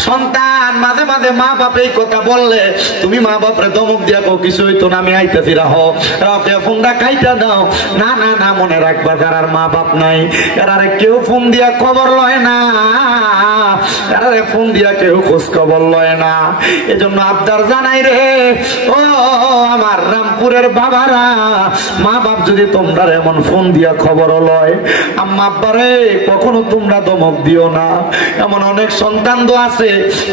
সন্তান মাঝে মাঝে মা বাপ এই কথা বললে তুমি মা বাপরে ধমক দিয়া কো, কিছু হইতো না, আমি আইতাছি, রাহো রাহো, ফোনটা কাইটা দাও। না না না, মনে রাখবা যারার মা বাপ নাই এরারে কেউ ফোন দিয়া খবর লয় না, এরারে ফোন দিয়া কেউ খোঁজ খবর লয় না। এজন্য আবদার জানাই রে, ও আমার রামপুরের বাবারা, মা বাপ যদি তোমরা এমন ফোন দিয়া খবর লয়, আম্মা আব্বারে কখনো তোমরা ধমক দিও না। এমন অনেক সন্তান তো আছে,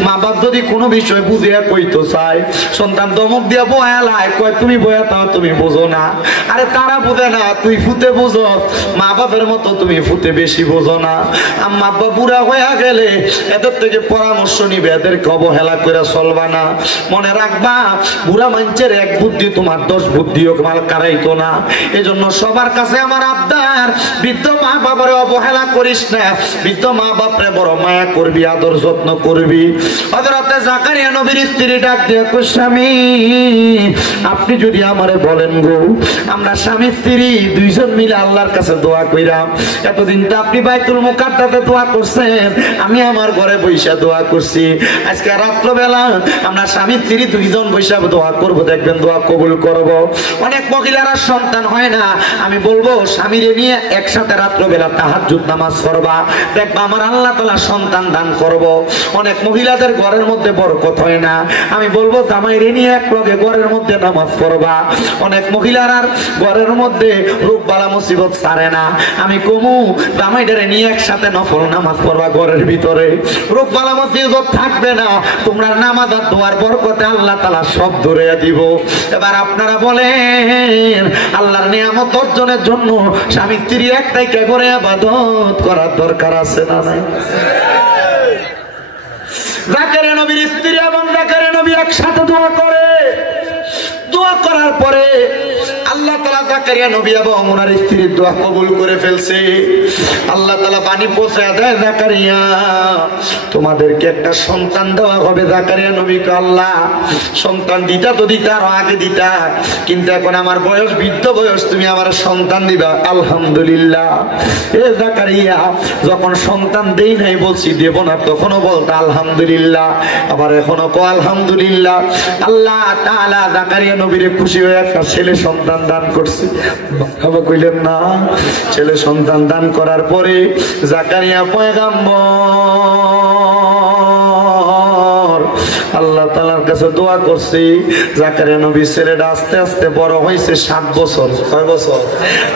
মা বাপ যদি কোনো বিষয় বুঝিয়া কইতো চায়, সন্তান ধমক দিয়া বয়ালায়, কয় তুমি বয়া তাও তুমি বোঝো না। আরে তারা বোঝে না, তুই ফুতে বোঝো, মা বাপের মতো তুমি ফুতে বেশি বোঝো না। আম্মা আব্বা বুড়া হয়ে গেলে এদের থেকে পরামর্শ নিবে, এদেরকে অবহেলা করে চলবা না। মনে রাখবা, বুড়া মানুষের এক বুদ্ধি তোমার 10 বুদ্ধিও মাল কারাইতো না। এজন্য সবার কাছে আমার আবদার, বৃদ্ধ মা বাবারে অবহেলা করিস না, বৃদ্ধ মা বাপরে বড় মায়া করবি, আদর যত্ন করবি। হযরতে জাকারিয়া নবীর স্ত্রী ডাক দিয়ে কই, স্বামী আপনি যদি আমারে বলেন গো, আমরা স্বামী স্ত্রী দুইজন মিলে আল্লাহর কাছে দোয়া কইরাম। এতদিন তো আপনি বাইতুল মুকাদ্দাসে দোয়া করছেন, আমি আমার ঘরে বৈশা দোয়া করছি। আজকে রাত্রবেলা আমরা স্বামী স্ত্রী দুইজন বৈশা দোয়া করব, দেখবেন দোয়া কবুল করব। অনেক মহিলারা সন্তান হয় না, আমি বলবো স্বামীরে নিয়ে একসাথে রাত্রবেলা তাহাজ্জুদ নামাজ পড়বা, দেখবা আমার আল্লাহ তাআলা সন্তান দান করব। অনেক মহিলাদের ঘরের মধ্যে বরকত হয় না, আমি বলবো জামাইরে নিয়ে এক লগে ঘরের মধ্যে নামাজ পড়বা। অনেক মহিলার ঘরের মধ্যে রোগ বালা মুসিবত ছাড়ে না, আমি কমু জামাইটারে নিয়ে একসাথে নফল নামাজ পড়বা ঘরের ভিতরে, রোগ বালা মুসিবত থাকবে না। তোমরা নামাজ আর দোয়ার বরকতে আল্লাহ তাআলা সব ধরে দিব। এবার আপনারা বলেন, আল্লাহর নিয়ামত অর্জনের জন্য স্বামী স্ত্রী একটাই কে করে ইবাদত করার দরকার আছে না নাই? জাকারিয়া নবীর স্ত্রী এবং জাকারিয়া নবী একসাথে দোয়া করে। দোয়া করার পরে আল্লাহ তাআলা জাকারিয়া নবী এবং ওনার স্ত্রীর দোয়া কবুল করে ফেলছে। আল্লাহ তাআলা বাণী পৌঁছে দেয়, জাকারিয়া তোমাদেরকে একটা সন্তান দেওয়া হবে। জাকারিয়া নবীকে আল্লাহ সন্তান দিতা তো দিতা, আরো আগে দিতা, কিন্তু এখন আমার বয়স বৃদ্ধ বয়স, তুমি আমার সন্তান দিবা। আলহামদুলিল্লাহ। এ জাকারিয়া, যখন সন্তান দেই নাই বলছি দেব না, তখনও বলতো আলহামদুলিল্লাহ, আবার এখনো কো আলহামদুলিল্লাহ। আল্লাহ তাআলা জাকারিয়া নবীরে খুশি হয়ে একটা ছেলে সন্তান দান করছে। বাবা কইলেন না, ছেলে সন্তান দান করার পরে জাকারিয়া পয়গম্বর আল্লাহ তাআলার কাছে দোয়া করছি। জাকারিয়া নবীর ছেলেটা আস্তে আস্তে বড় হয়েছে, 7 বছর। কয় বছর?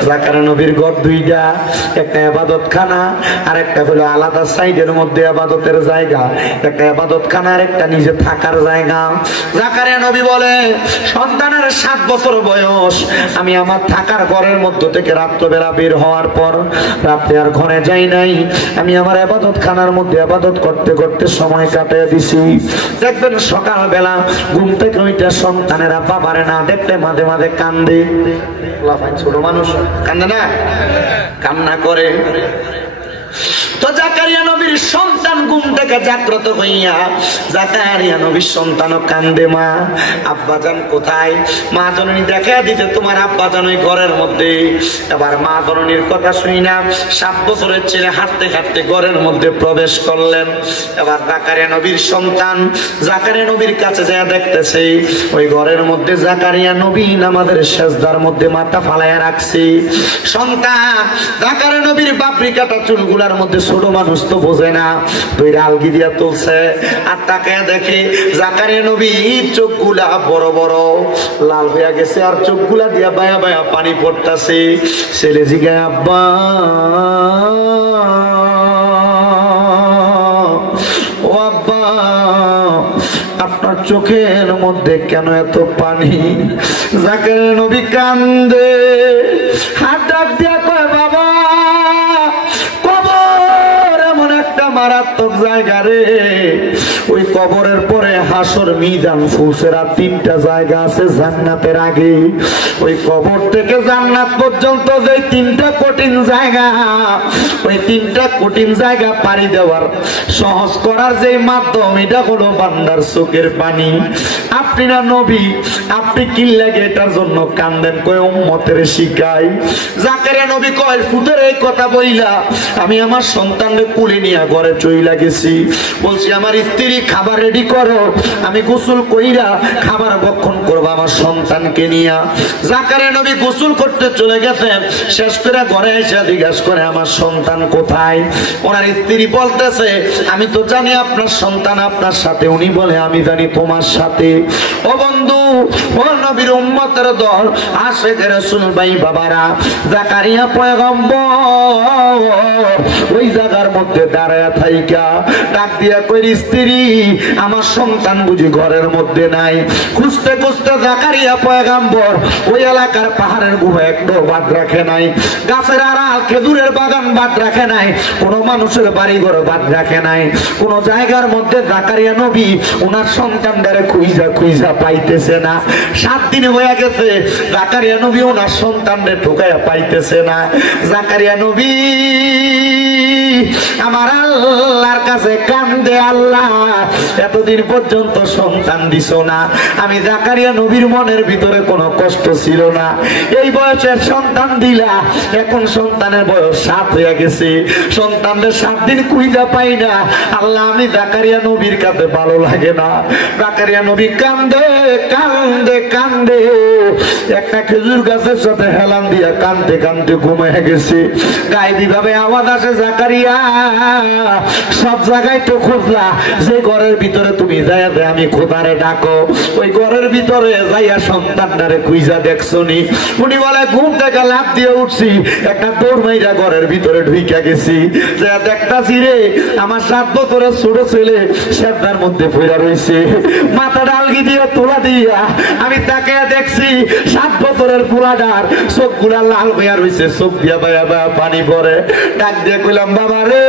জাকারিয়া নবীর ঘর দুইটা, একটা ইবাদতখানা আর একটা হলো আলাদা সাইডের মধ্যে ইবাদতের জায়গা, একটা ইবাদতখানা আর একটা নিজে থাকার জায়গা। জাকারিয়া নবী বলে, সন্তানের 7 বছর বয়স, আমি আমার থাকার ঘরের মধ্যে থেকে রাত্রবেলা বের হওয়ার পর রাতে আর ঘরে যাই নাই, আমি আমার ইবাদতখানার মধ্যে ইবাদত করতে করতে সময় কাটিয়ে দিছি। দেখবেন সকালবেলা ঘুম থেকে ওইটা সন্তানেরা বাবারে না দেখলে মাঝে মাঝে কান্দে। ছোট মানুষ কান্দে না, কান্না করে। তো জাকারিয়া নবীর সন্তান ঘুম থেকে জাগ্রত হইয়া জাকারিয়া নবীর সন্তানও কান্দে, মা আব্বাজান কোথায়? মা জননী দেখা দিতে তোমার আব্বাজান ওই ঘরের মধ্যে। এবার মা জননীর কথা শুনি না 7 বছরের ছেলে হাঁটতে হাঁটতে ঘরের মধ্যে প্রবেশ করলেন। এবার জাকারিয়া নবীর সন্তান জাকারিয়া নবীর কাছে যায়, দেখতেছে ওই ঘরের মধ্যে জাকারিয়া নবী নামাজের সেজদার মধ্যে মাথা ফালাইয়া রাখছে। সন্তান জাকারিয়া নবীর বাবরি কাটা চুলগুলার মধ্যে, ছোট মানুষ তো বোঝে না, দুই আলগি দিয়া তুলছে আর তাকে দেখে জাকারিয়া নবীর চোখগুলা বড় বড় লাল হয়ে গেছে আর চোখগুলা দিয়া বায়া বায়া পানি পড়তাছে। ছেলে জিগায়, আব্বা ও আব্বা, আপনার চোখের মধ্যে কেন এত পানি? জাকারিয়া নবী কান্দে, হাত ডাক দিয়া কয়, বাবা মারাত্মক জায়গা রে, ওই কবরের পরে হাসর মিজান ফুসেরা 3টা জায়গা আছে জান্নাতের আগে। ওই কবর থেকে জান্নাত পর্যন্ত যে 3টা কঠিন জায়গা, ওই 3টা কঠিন জায়গা পাড়ি দেওয়ার সহজ করার যে মাধ্যম, এটা হলো বান্দার চোখের পানি। আপনি না নবী, আপনি কি লাগে এটার জন্য কান্দেন? কয় উম্মতের শিখাই। জাকারিয়া নবী কয়, ফুটের এই কথা বইলা আমি আমার সন্তানকে কুলে নিয়ে ঘরে চইলা গেছি। বলছি আমার স্ত্রী খাবার রেডি করো, আমি গোসল কইরা খাবার ভক্ষণ করবো আমার সন্তানকে নিয়ে। জাকারিয়া নবী গোসল করতে চলে গেছেন, শেষ করে ঘরে এসে জিজ্ঞাসা করে, আমার সন্তান কোথায়? ওনার স্ত্রী বলতেছে, আমি তো জানি আপনার সন্তান আপনার সাথে। উনি বলে, আমি জানি তোমার সাথে। ও বন্ধু, ও নবীর উম্মতের দল, আশিকে রাসূল ভাই বাবারা, জাকারিয়া পয়গম্বর ওই জায়গার মধ্যে দাঁড়ায় থাইকা ডাক দিয়া কই, স্ত্রী আমার সন্তান বুঝি ঘরের মধ্যে নাই? খুঁজতে খুঁজতে জাকারিয়া পয়গম্বর ওই এলাকার পাহাড়ের গুহা একদম বাদ রাখে নাই, গাছের আড়াল খেজুরের বাগান বাদ রাখে নাই, কোনো মানুষের বাড়ি ঘর বাদ রাখে নাই, কোন জায়গার মধ্যে জাকারিয়া নবী ওনার সন্তানটারে খুঁজা খুঁজা পাইতেছে না। 7 দিন হয়ে গেছে, জাকারিয়া নবী ওনার সন্তানরে ঠোকাইয়া পাইতেছে না। জাকারিয়া নবী আমার আল্লাহর কাছে কান্দে, আল্লাহ এতদিন পর্যন্ত সন্তান দিছো না। আমি জাকারিয়া নবীর মনের ভিতরে কোনো কষ্ট ছিল না, এই বয়সের সন্তান দিলা, এখন সন্তানের বয়স 7 হয়ে গেছে, সন্তানদের 7 দিন কুইজা পাই না। আল্লাহ আমি জাকারিয়া নবীর কাছে ভালো লাগে না। জাকারিয়া নবী কান্দে কান্দে কান্দে, একটা খেজুর গাছের সাথে হেলান দিয়া কান্দতে কান্দতে ঘুমিয়ে গেছে। গায়েবী ভাবে আওয়াজ আসে, জাকারিয়া সব জায়গায় তো খুঁজলা, যে ঘরের ভিতরে তুমি যাইয়া আমি খোদারে ডাকো, ওই ঘরের ভিতরে যাইয়া সন্তানটারে কুইজা দেখছো নি? উনি বলে ঘুম থেকে লাফ দিয়ে উঠছি, একটা দৌড় মাইরা ঘরের ভিতরে ঢুইকা গেছি, যে দেখতাছি রে আমার 7 বছরের ছোট ছেলে সেদার মধ্যে পড়া রইছে, মাথা ডালগি দিয়ে তোলা দিয়া আমি তাকে দেখছি 7 বছরের পোলাটার চোখ গুলা লাল হইয়া রইছে, চোখ দিয়া বায়া বায়া পানি পড়ে। ডাক দিয়ে কইলাম বাবা রে,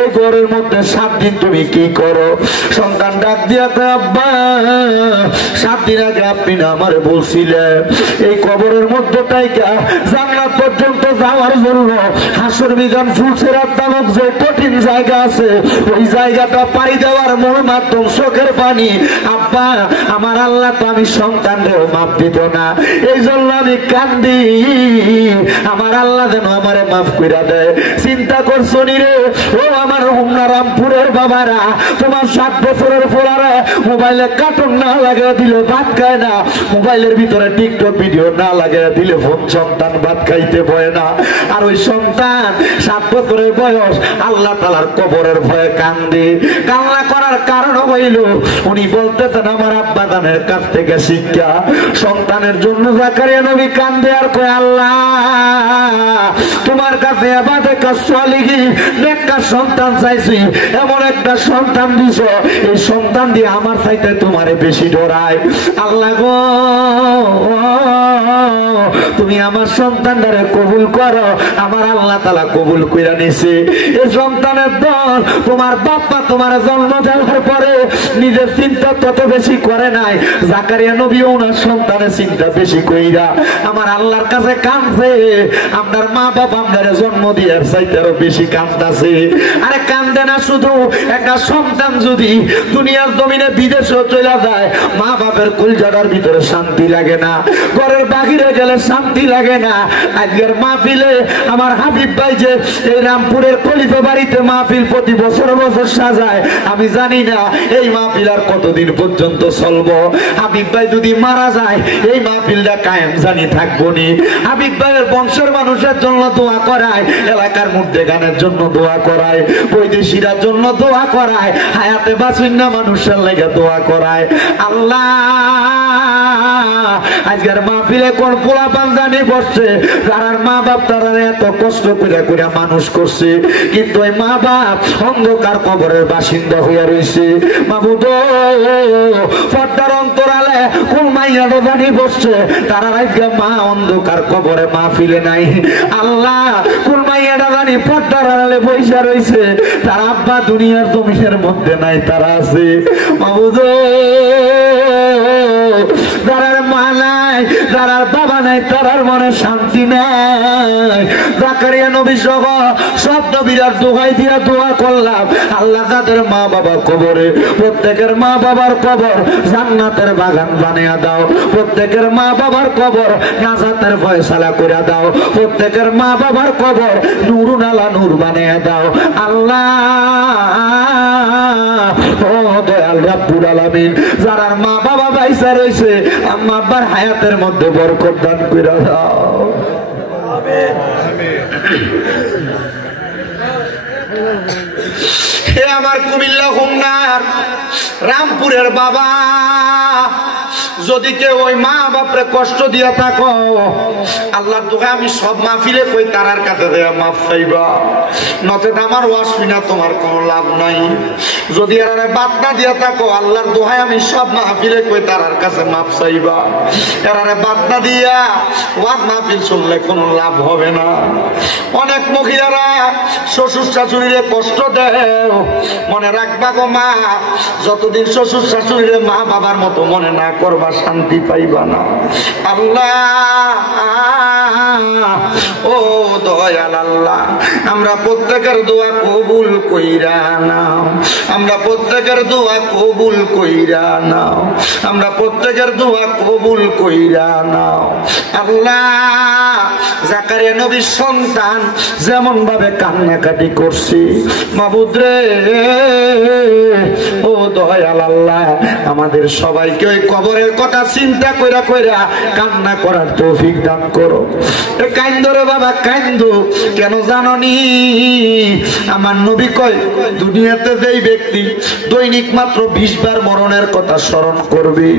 এই ঘরের মধ্যে 7 দিন তুমি কি করো? সন্তান ডাক দিয়া আব্বা 7 দিন আগে আপনি না আমারে বলছিলেন এই কবরের মধ্যে টাইকা জান্নাত পর্যন্ত যাওয়ার জন্য হাসর মিজান ফুলসিরাত নামক যে কঠিন জায়গা আছে, ওই জায়গাটা পাড়ি দেওয়ার মূল মাধ্যম চোখের পানি। আব্বা আমার আল্লাহ তো আমি সন্তানরেও মাফ দিত না, এই জন্য আমি কান্দি, আমার আল্লাহ যেন আমারে মাফ কইরা দেয়। চিন্তা করছো নি রে ও আমার হোমনা রামপুরের বাবারা, তোমার 7 বছরের পোলারা মোবাইলে কার্টুন না লাগিয়ে দিলে ভাত খায় না, মোবাইলের ভিতরে টিকটক ভিডিও না লাগিয়ে দিলে সন্তান ভাত খাইতে পারে না। আর ওই সন্তান 7 বছরের বয়স আল্লাহ তাআলার কবরের ভয়ে কান্দে। কান্না করার কারণ হইল উনি বলতেছেন আমার আব্বা জানের কাছ থেকে শিক্ষা। সন্তানের জন্য জাকারিয়া নবী কান্দে আর কয় আল্লাহ তোমার কাছে আবাদে কাসলিহি একটা সন্তান চাইছি, এমন একটা সন্তান দিছো, এই সন্তান দিয়ে আমার চাইতে তোমারে বেশি ডরায়। আল্লাহ গো তুমি আমার সন্তানটারে কবুল করো। আমার আল্লাহ তাআলা কবুল কইরা নিছে। এই সন্তানের দল তোমার বাপ্পা তোমার জন্ম দেওয়ার পরে নিজের চিন্তা তত বেশি করে নাই, জাকারিয়া নবী ওনার সন্তানের চিন্তা বেশি কইরা আমার আল্লাহর কাছে কাঁদছে। আপনার মা বাবা আপনারে জন্ম দেওয়ার চাইতে আরো বেশি কাঁদতাছে। আরে কান্দে না শুধু, একটা সন্তান যদি দুনিয়ার জমিনে বিদেশে চলে যায়, মা বাপের কলজাটার ভিতরে শান্তি লাগে না, ঘরের বাহিরে গেলে শান্তি লাগে না। আজকের মাহফিলে আমার হাবিব ভাই যে এই রামপুরের কলিফা বাড়িতে মাহফিল প্রতি বছর বছর সাজায়, আমি জানি না এই মাহফিল আর কতদিন পর্যন্ত চলবো। হাবিব ভাই যদি মারা যায় এই মাহফিলটা কায়েম জানি থাকবো নি। হাবিব ভাইয়ের বংশের মানুষের জন্য দোয়া করায়, এলাকার মধ্যে গানের জন্য দোয়া করায়, বৈদেশিরার জন্য দোয়া করায়, হায়াতে বাসিন্দা মানুষের লেগে দোয়া করায়। আল্লাহ আজকের মাহফিলে কোন পোলা পাঞ্জানি বসছে, যারার মা বাপ তারা এত কষ্ট করে করে মানুষ করছে, কিন্তু ওই মা বাপ অন্ধকার কবরের বাসিন্দা হইয়া রয়েছে। মাহবুব পর্দার অন্তরালে কোন মাইয়া জানি বসছে, তারা আজকে মা অন্ধকার কবরে মাহফিলে নাই। আল্লাহ কোন মাইয়াটা জানি পর্দার আড়ালে বইসা রয়েছে, তার আব্বা দুনিয়ার জমিনের মধ্যে নাই, তারা আছে। মাহবুব যারার মা নাই, যারার বাবা নাই, তারার মনে শান্তি নাই। জাকারিয়া নবী সহ সব নবীরার দোহাই দিয়া দোয়া করলাম, আল্লাহ তাদের মা বাবা কবরে, প্রত্যেকের মা বাবার কবর জান্নাতের বাগান বানিয়ে দাও, প্রত্যেকের মা বাবার কবর নাজাতের ফয়সালা করে দাও, প্রত্যেকের মা বাবার কবর নূরুন আলা নূর বানিয়ে দাও। আল্লাহ ও দয়াল রাব্বুল আলামিন, যারার মা বাবা বাইসা রয়েছে আম্মা আব্বার হায়াতের মধ্যে বরকত দান করে দাও। হে আমার কুমিল্লা হোমনার রামপুরের বাবা, যদি কেউ ওই মা বাপরে কষ্ট দিয়া থাকো, আল্লাহর দোয়া আমি সব মাহফিলে কই তারার কাছে দেয়া মাফ চাইবা, নচেত আমার ওয়াজ শুনা তোমার কোনো লাভ নাই। যদি এরারে বাদ না দিয়া থাকো, আল্লাহর দোহাই আমি সব মাহফিলে কই তারার কাছে মাফ চাইবা। এরারে বাদ না দিয়া ওয়াজ মাহফিল শুনলে কোনো লাভ হবে না। অনেক মহিলারা শ্বশুর শাশুড়িরে কষ্ট দেয়, মনে রাখবা গো মা, যতদিন শ্বশুর শাশুড়িরে মা বাবার মতো মনে না করবা শান্তি পাইবা না। আল্লাহ ও দয়াল আল্লাহ, আমরা প্রত্যেকের দোয়া কবুল কইরা নাও, আমরা প্রত্যেকের দোয়া কবুল কইরা নাও, আমরা প্রত্যেকের দোয়া কবুল কইরা নাও। আল্লাহ জাকারিয়া নবীর সন্তান যেমন ভাবে কান্নাকাটি করছি মাবুদ রে, ও দয়াল আল্লাহ আমাদের সবাইকে ওই কবরের কথা চিন্তা কইরা কইরা কান্না করার তৌফিক দান করো। এ কান্দো রে বাবা কান্দো, কেন জাননি আমার নবী কয় দুনিয়াতে যেই ব্যক্তি দৈনিক মাত্র 20 বার মরণের কথা স্মরণ করবে,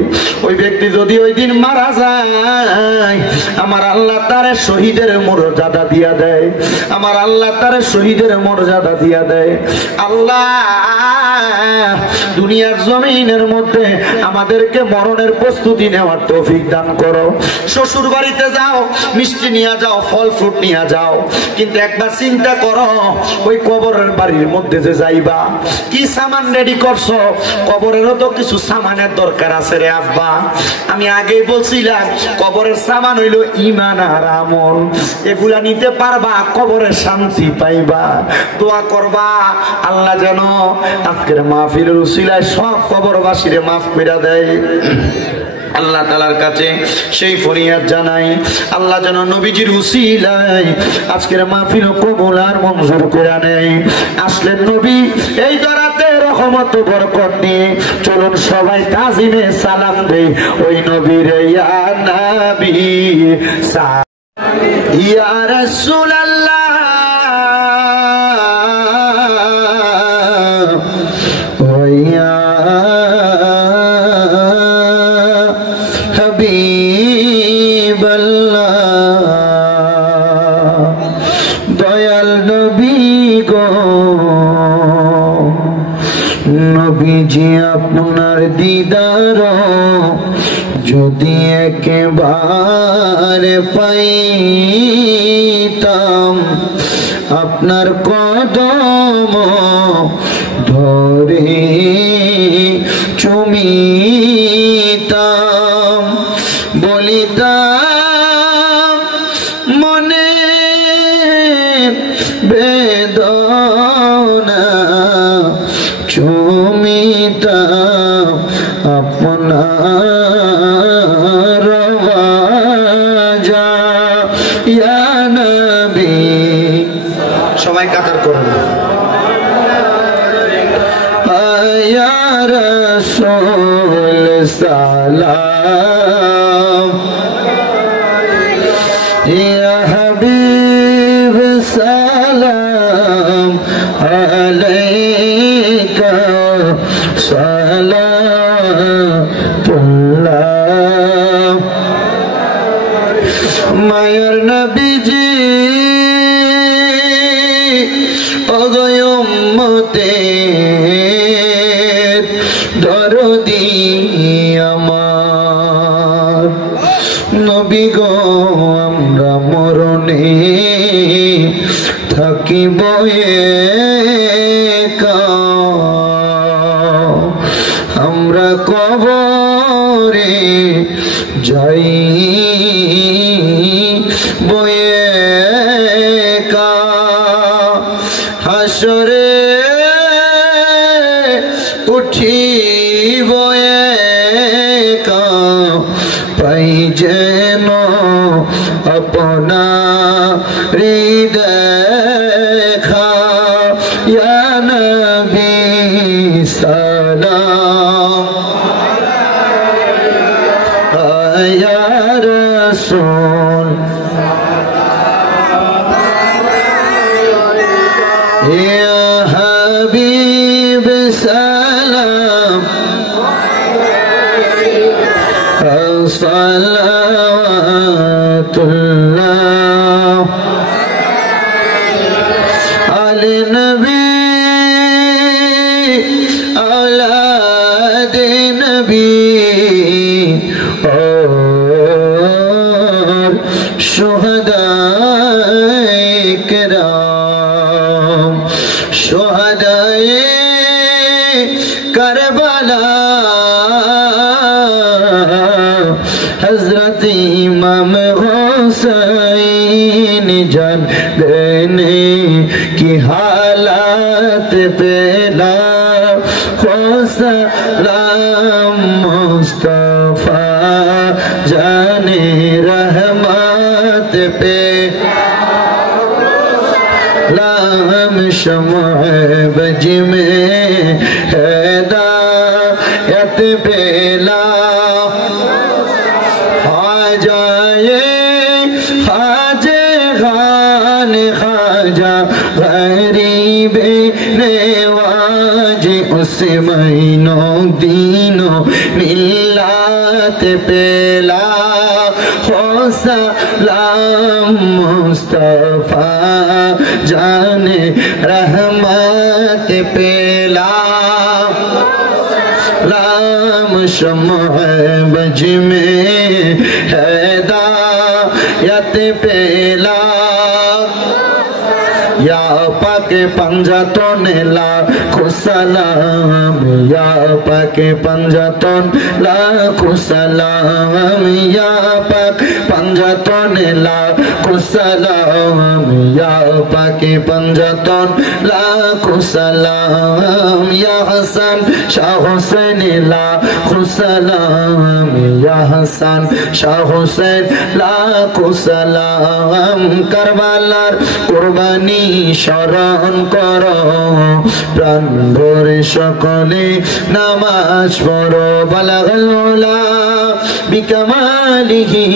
ওই ব্যক্তি যদি ওই দিন মারা যায় আমার আল্লাহ তারে শহীদের মর্যাদা দিয়া দেয়, আমার আল্লাহ তারে শহীদের মর্যাদা দিয়া দেয়। আল্লাহ দুনিয়ার জমিনের মধ্যে আমাদেরকে মরণের প্রস্তুতি নেওয়ার তৌফিক দান করো। শ্বশুর বাড়িতে যাও, মিষ্টি নিয়ে যাও, ফল ফ্রুট নিয়ে যাও, কিন্তু একবার চিন্তা করো ওই কবরের বাড়ির মধ্যে যে যাইবা কি সামান রেডি করছো, কবরেরও তো কিছু সামানের দরকার আছে রে আব্বা। আমি আগেই বলছিলাম কবরের সামান হইলো ঈমান আর আমল, এগুলা নিতে পারবা কবরে শান্তি পাইবা। দোয়া করবা আল্লাহ যেন আজকের মাহফিলের উসিলায় সব কবরবাসীরে মাফ করে দেয়। আল্লাহ তাআলার কাছে সেই ফরিয়াদ জানাই, আল্লাহ যেন নবীজির উসিলায় আজকের মাহফিল কবুল আর মঞ্জুর করে নেয়। আসলেন নবী এই দরাতে রহমত বরকত নিয়ে, চলুন সবাই তাজিমে সালাম দেই ওই নবীর ইয়া নবী ইয়া রাসূলুল্লাহ ইয়া দয়াল নবী গো, নবীজি আপনার দিদার যদি একেবারে পাইতাম, আপনার কদম ধরে চুমিতাম, বলিতাম মনে বেদনা, চুমিতাম আপনার ওয়াজা ইয়া নবী। সবাই কাতার করুন ইয়া রাসূল সালাম, ইয়া হাবিব সালাম আলাইকা সালাতুল্লাহ। মায়ার নবীজি ওগো উম্মতের দরদি আমার নবী গো, আমরা মরণে থাকিব একা, আমরা কবরে যাই বয়ে একা, হাসরে উঠিব একা, পাই যেন আপনার দেখা ইয়া নবী সালাম ইয়া রাসূল ইয়া হাবিব সালাম সালাওয়াতুল্লাহ আলে নবী औलाद नबी और शुहदाए किराम शुहदाए करबला حضرت امام حسین جان گنے کی حالات پہ لاکھوں سلام مصطفیٰ جان رحمت پہ لام شمع بج میں ہدایت پہ غریب نواز اس مہینوں دینوں ملات پیلا ہو سلام مصطفیٰ جان رحمت پیلا لام شمع بج میں ہدایت پیلا یا پاک پنجاتن لاکھوں سلام یا پاک پنجاتن لاکھوں سلام یا پاک پنجاتن لاکھوں سلام یا پاک پنجاتن لاکھوں سلام یا حسن شاہ حسین لاکھوں سلام یا حسن شاہ حسین لاکھوں سلام کربلار قربانی স্মরণ করো প্রাণ ভরে সকলে নামাজ পড়ো বালাগাল উলা বিকামালিহি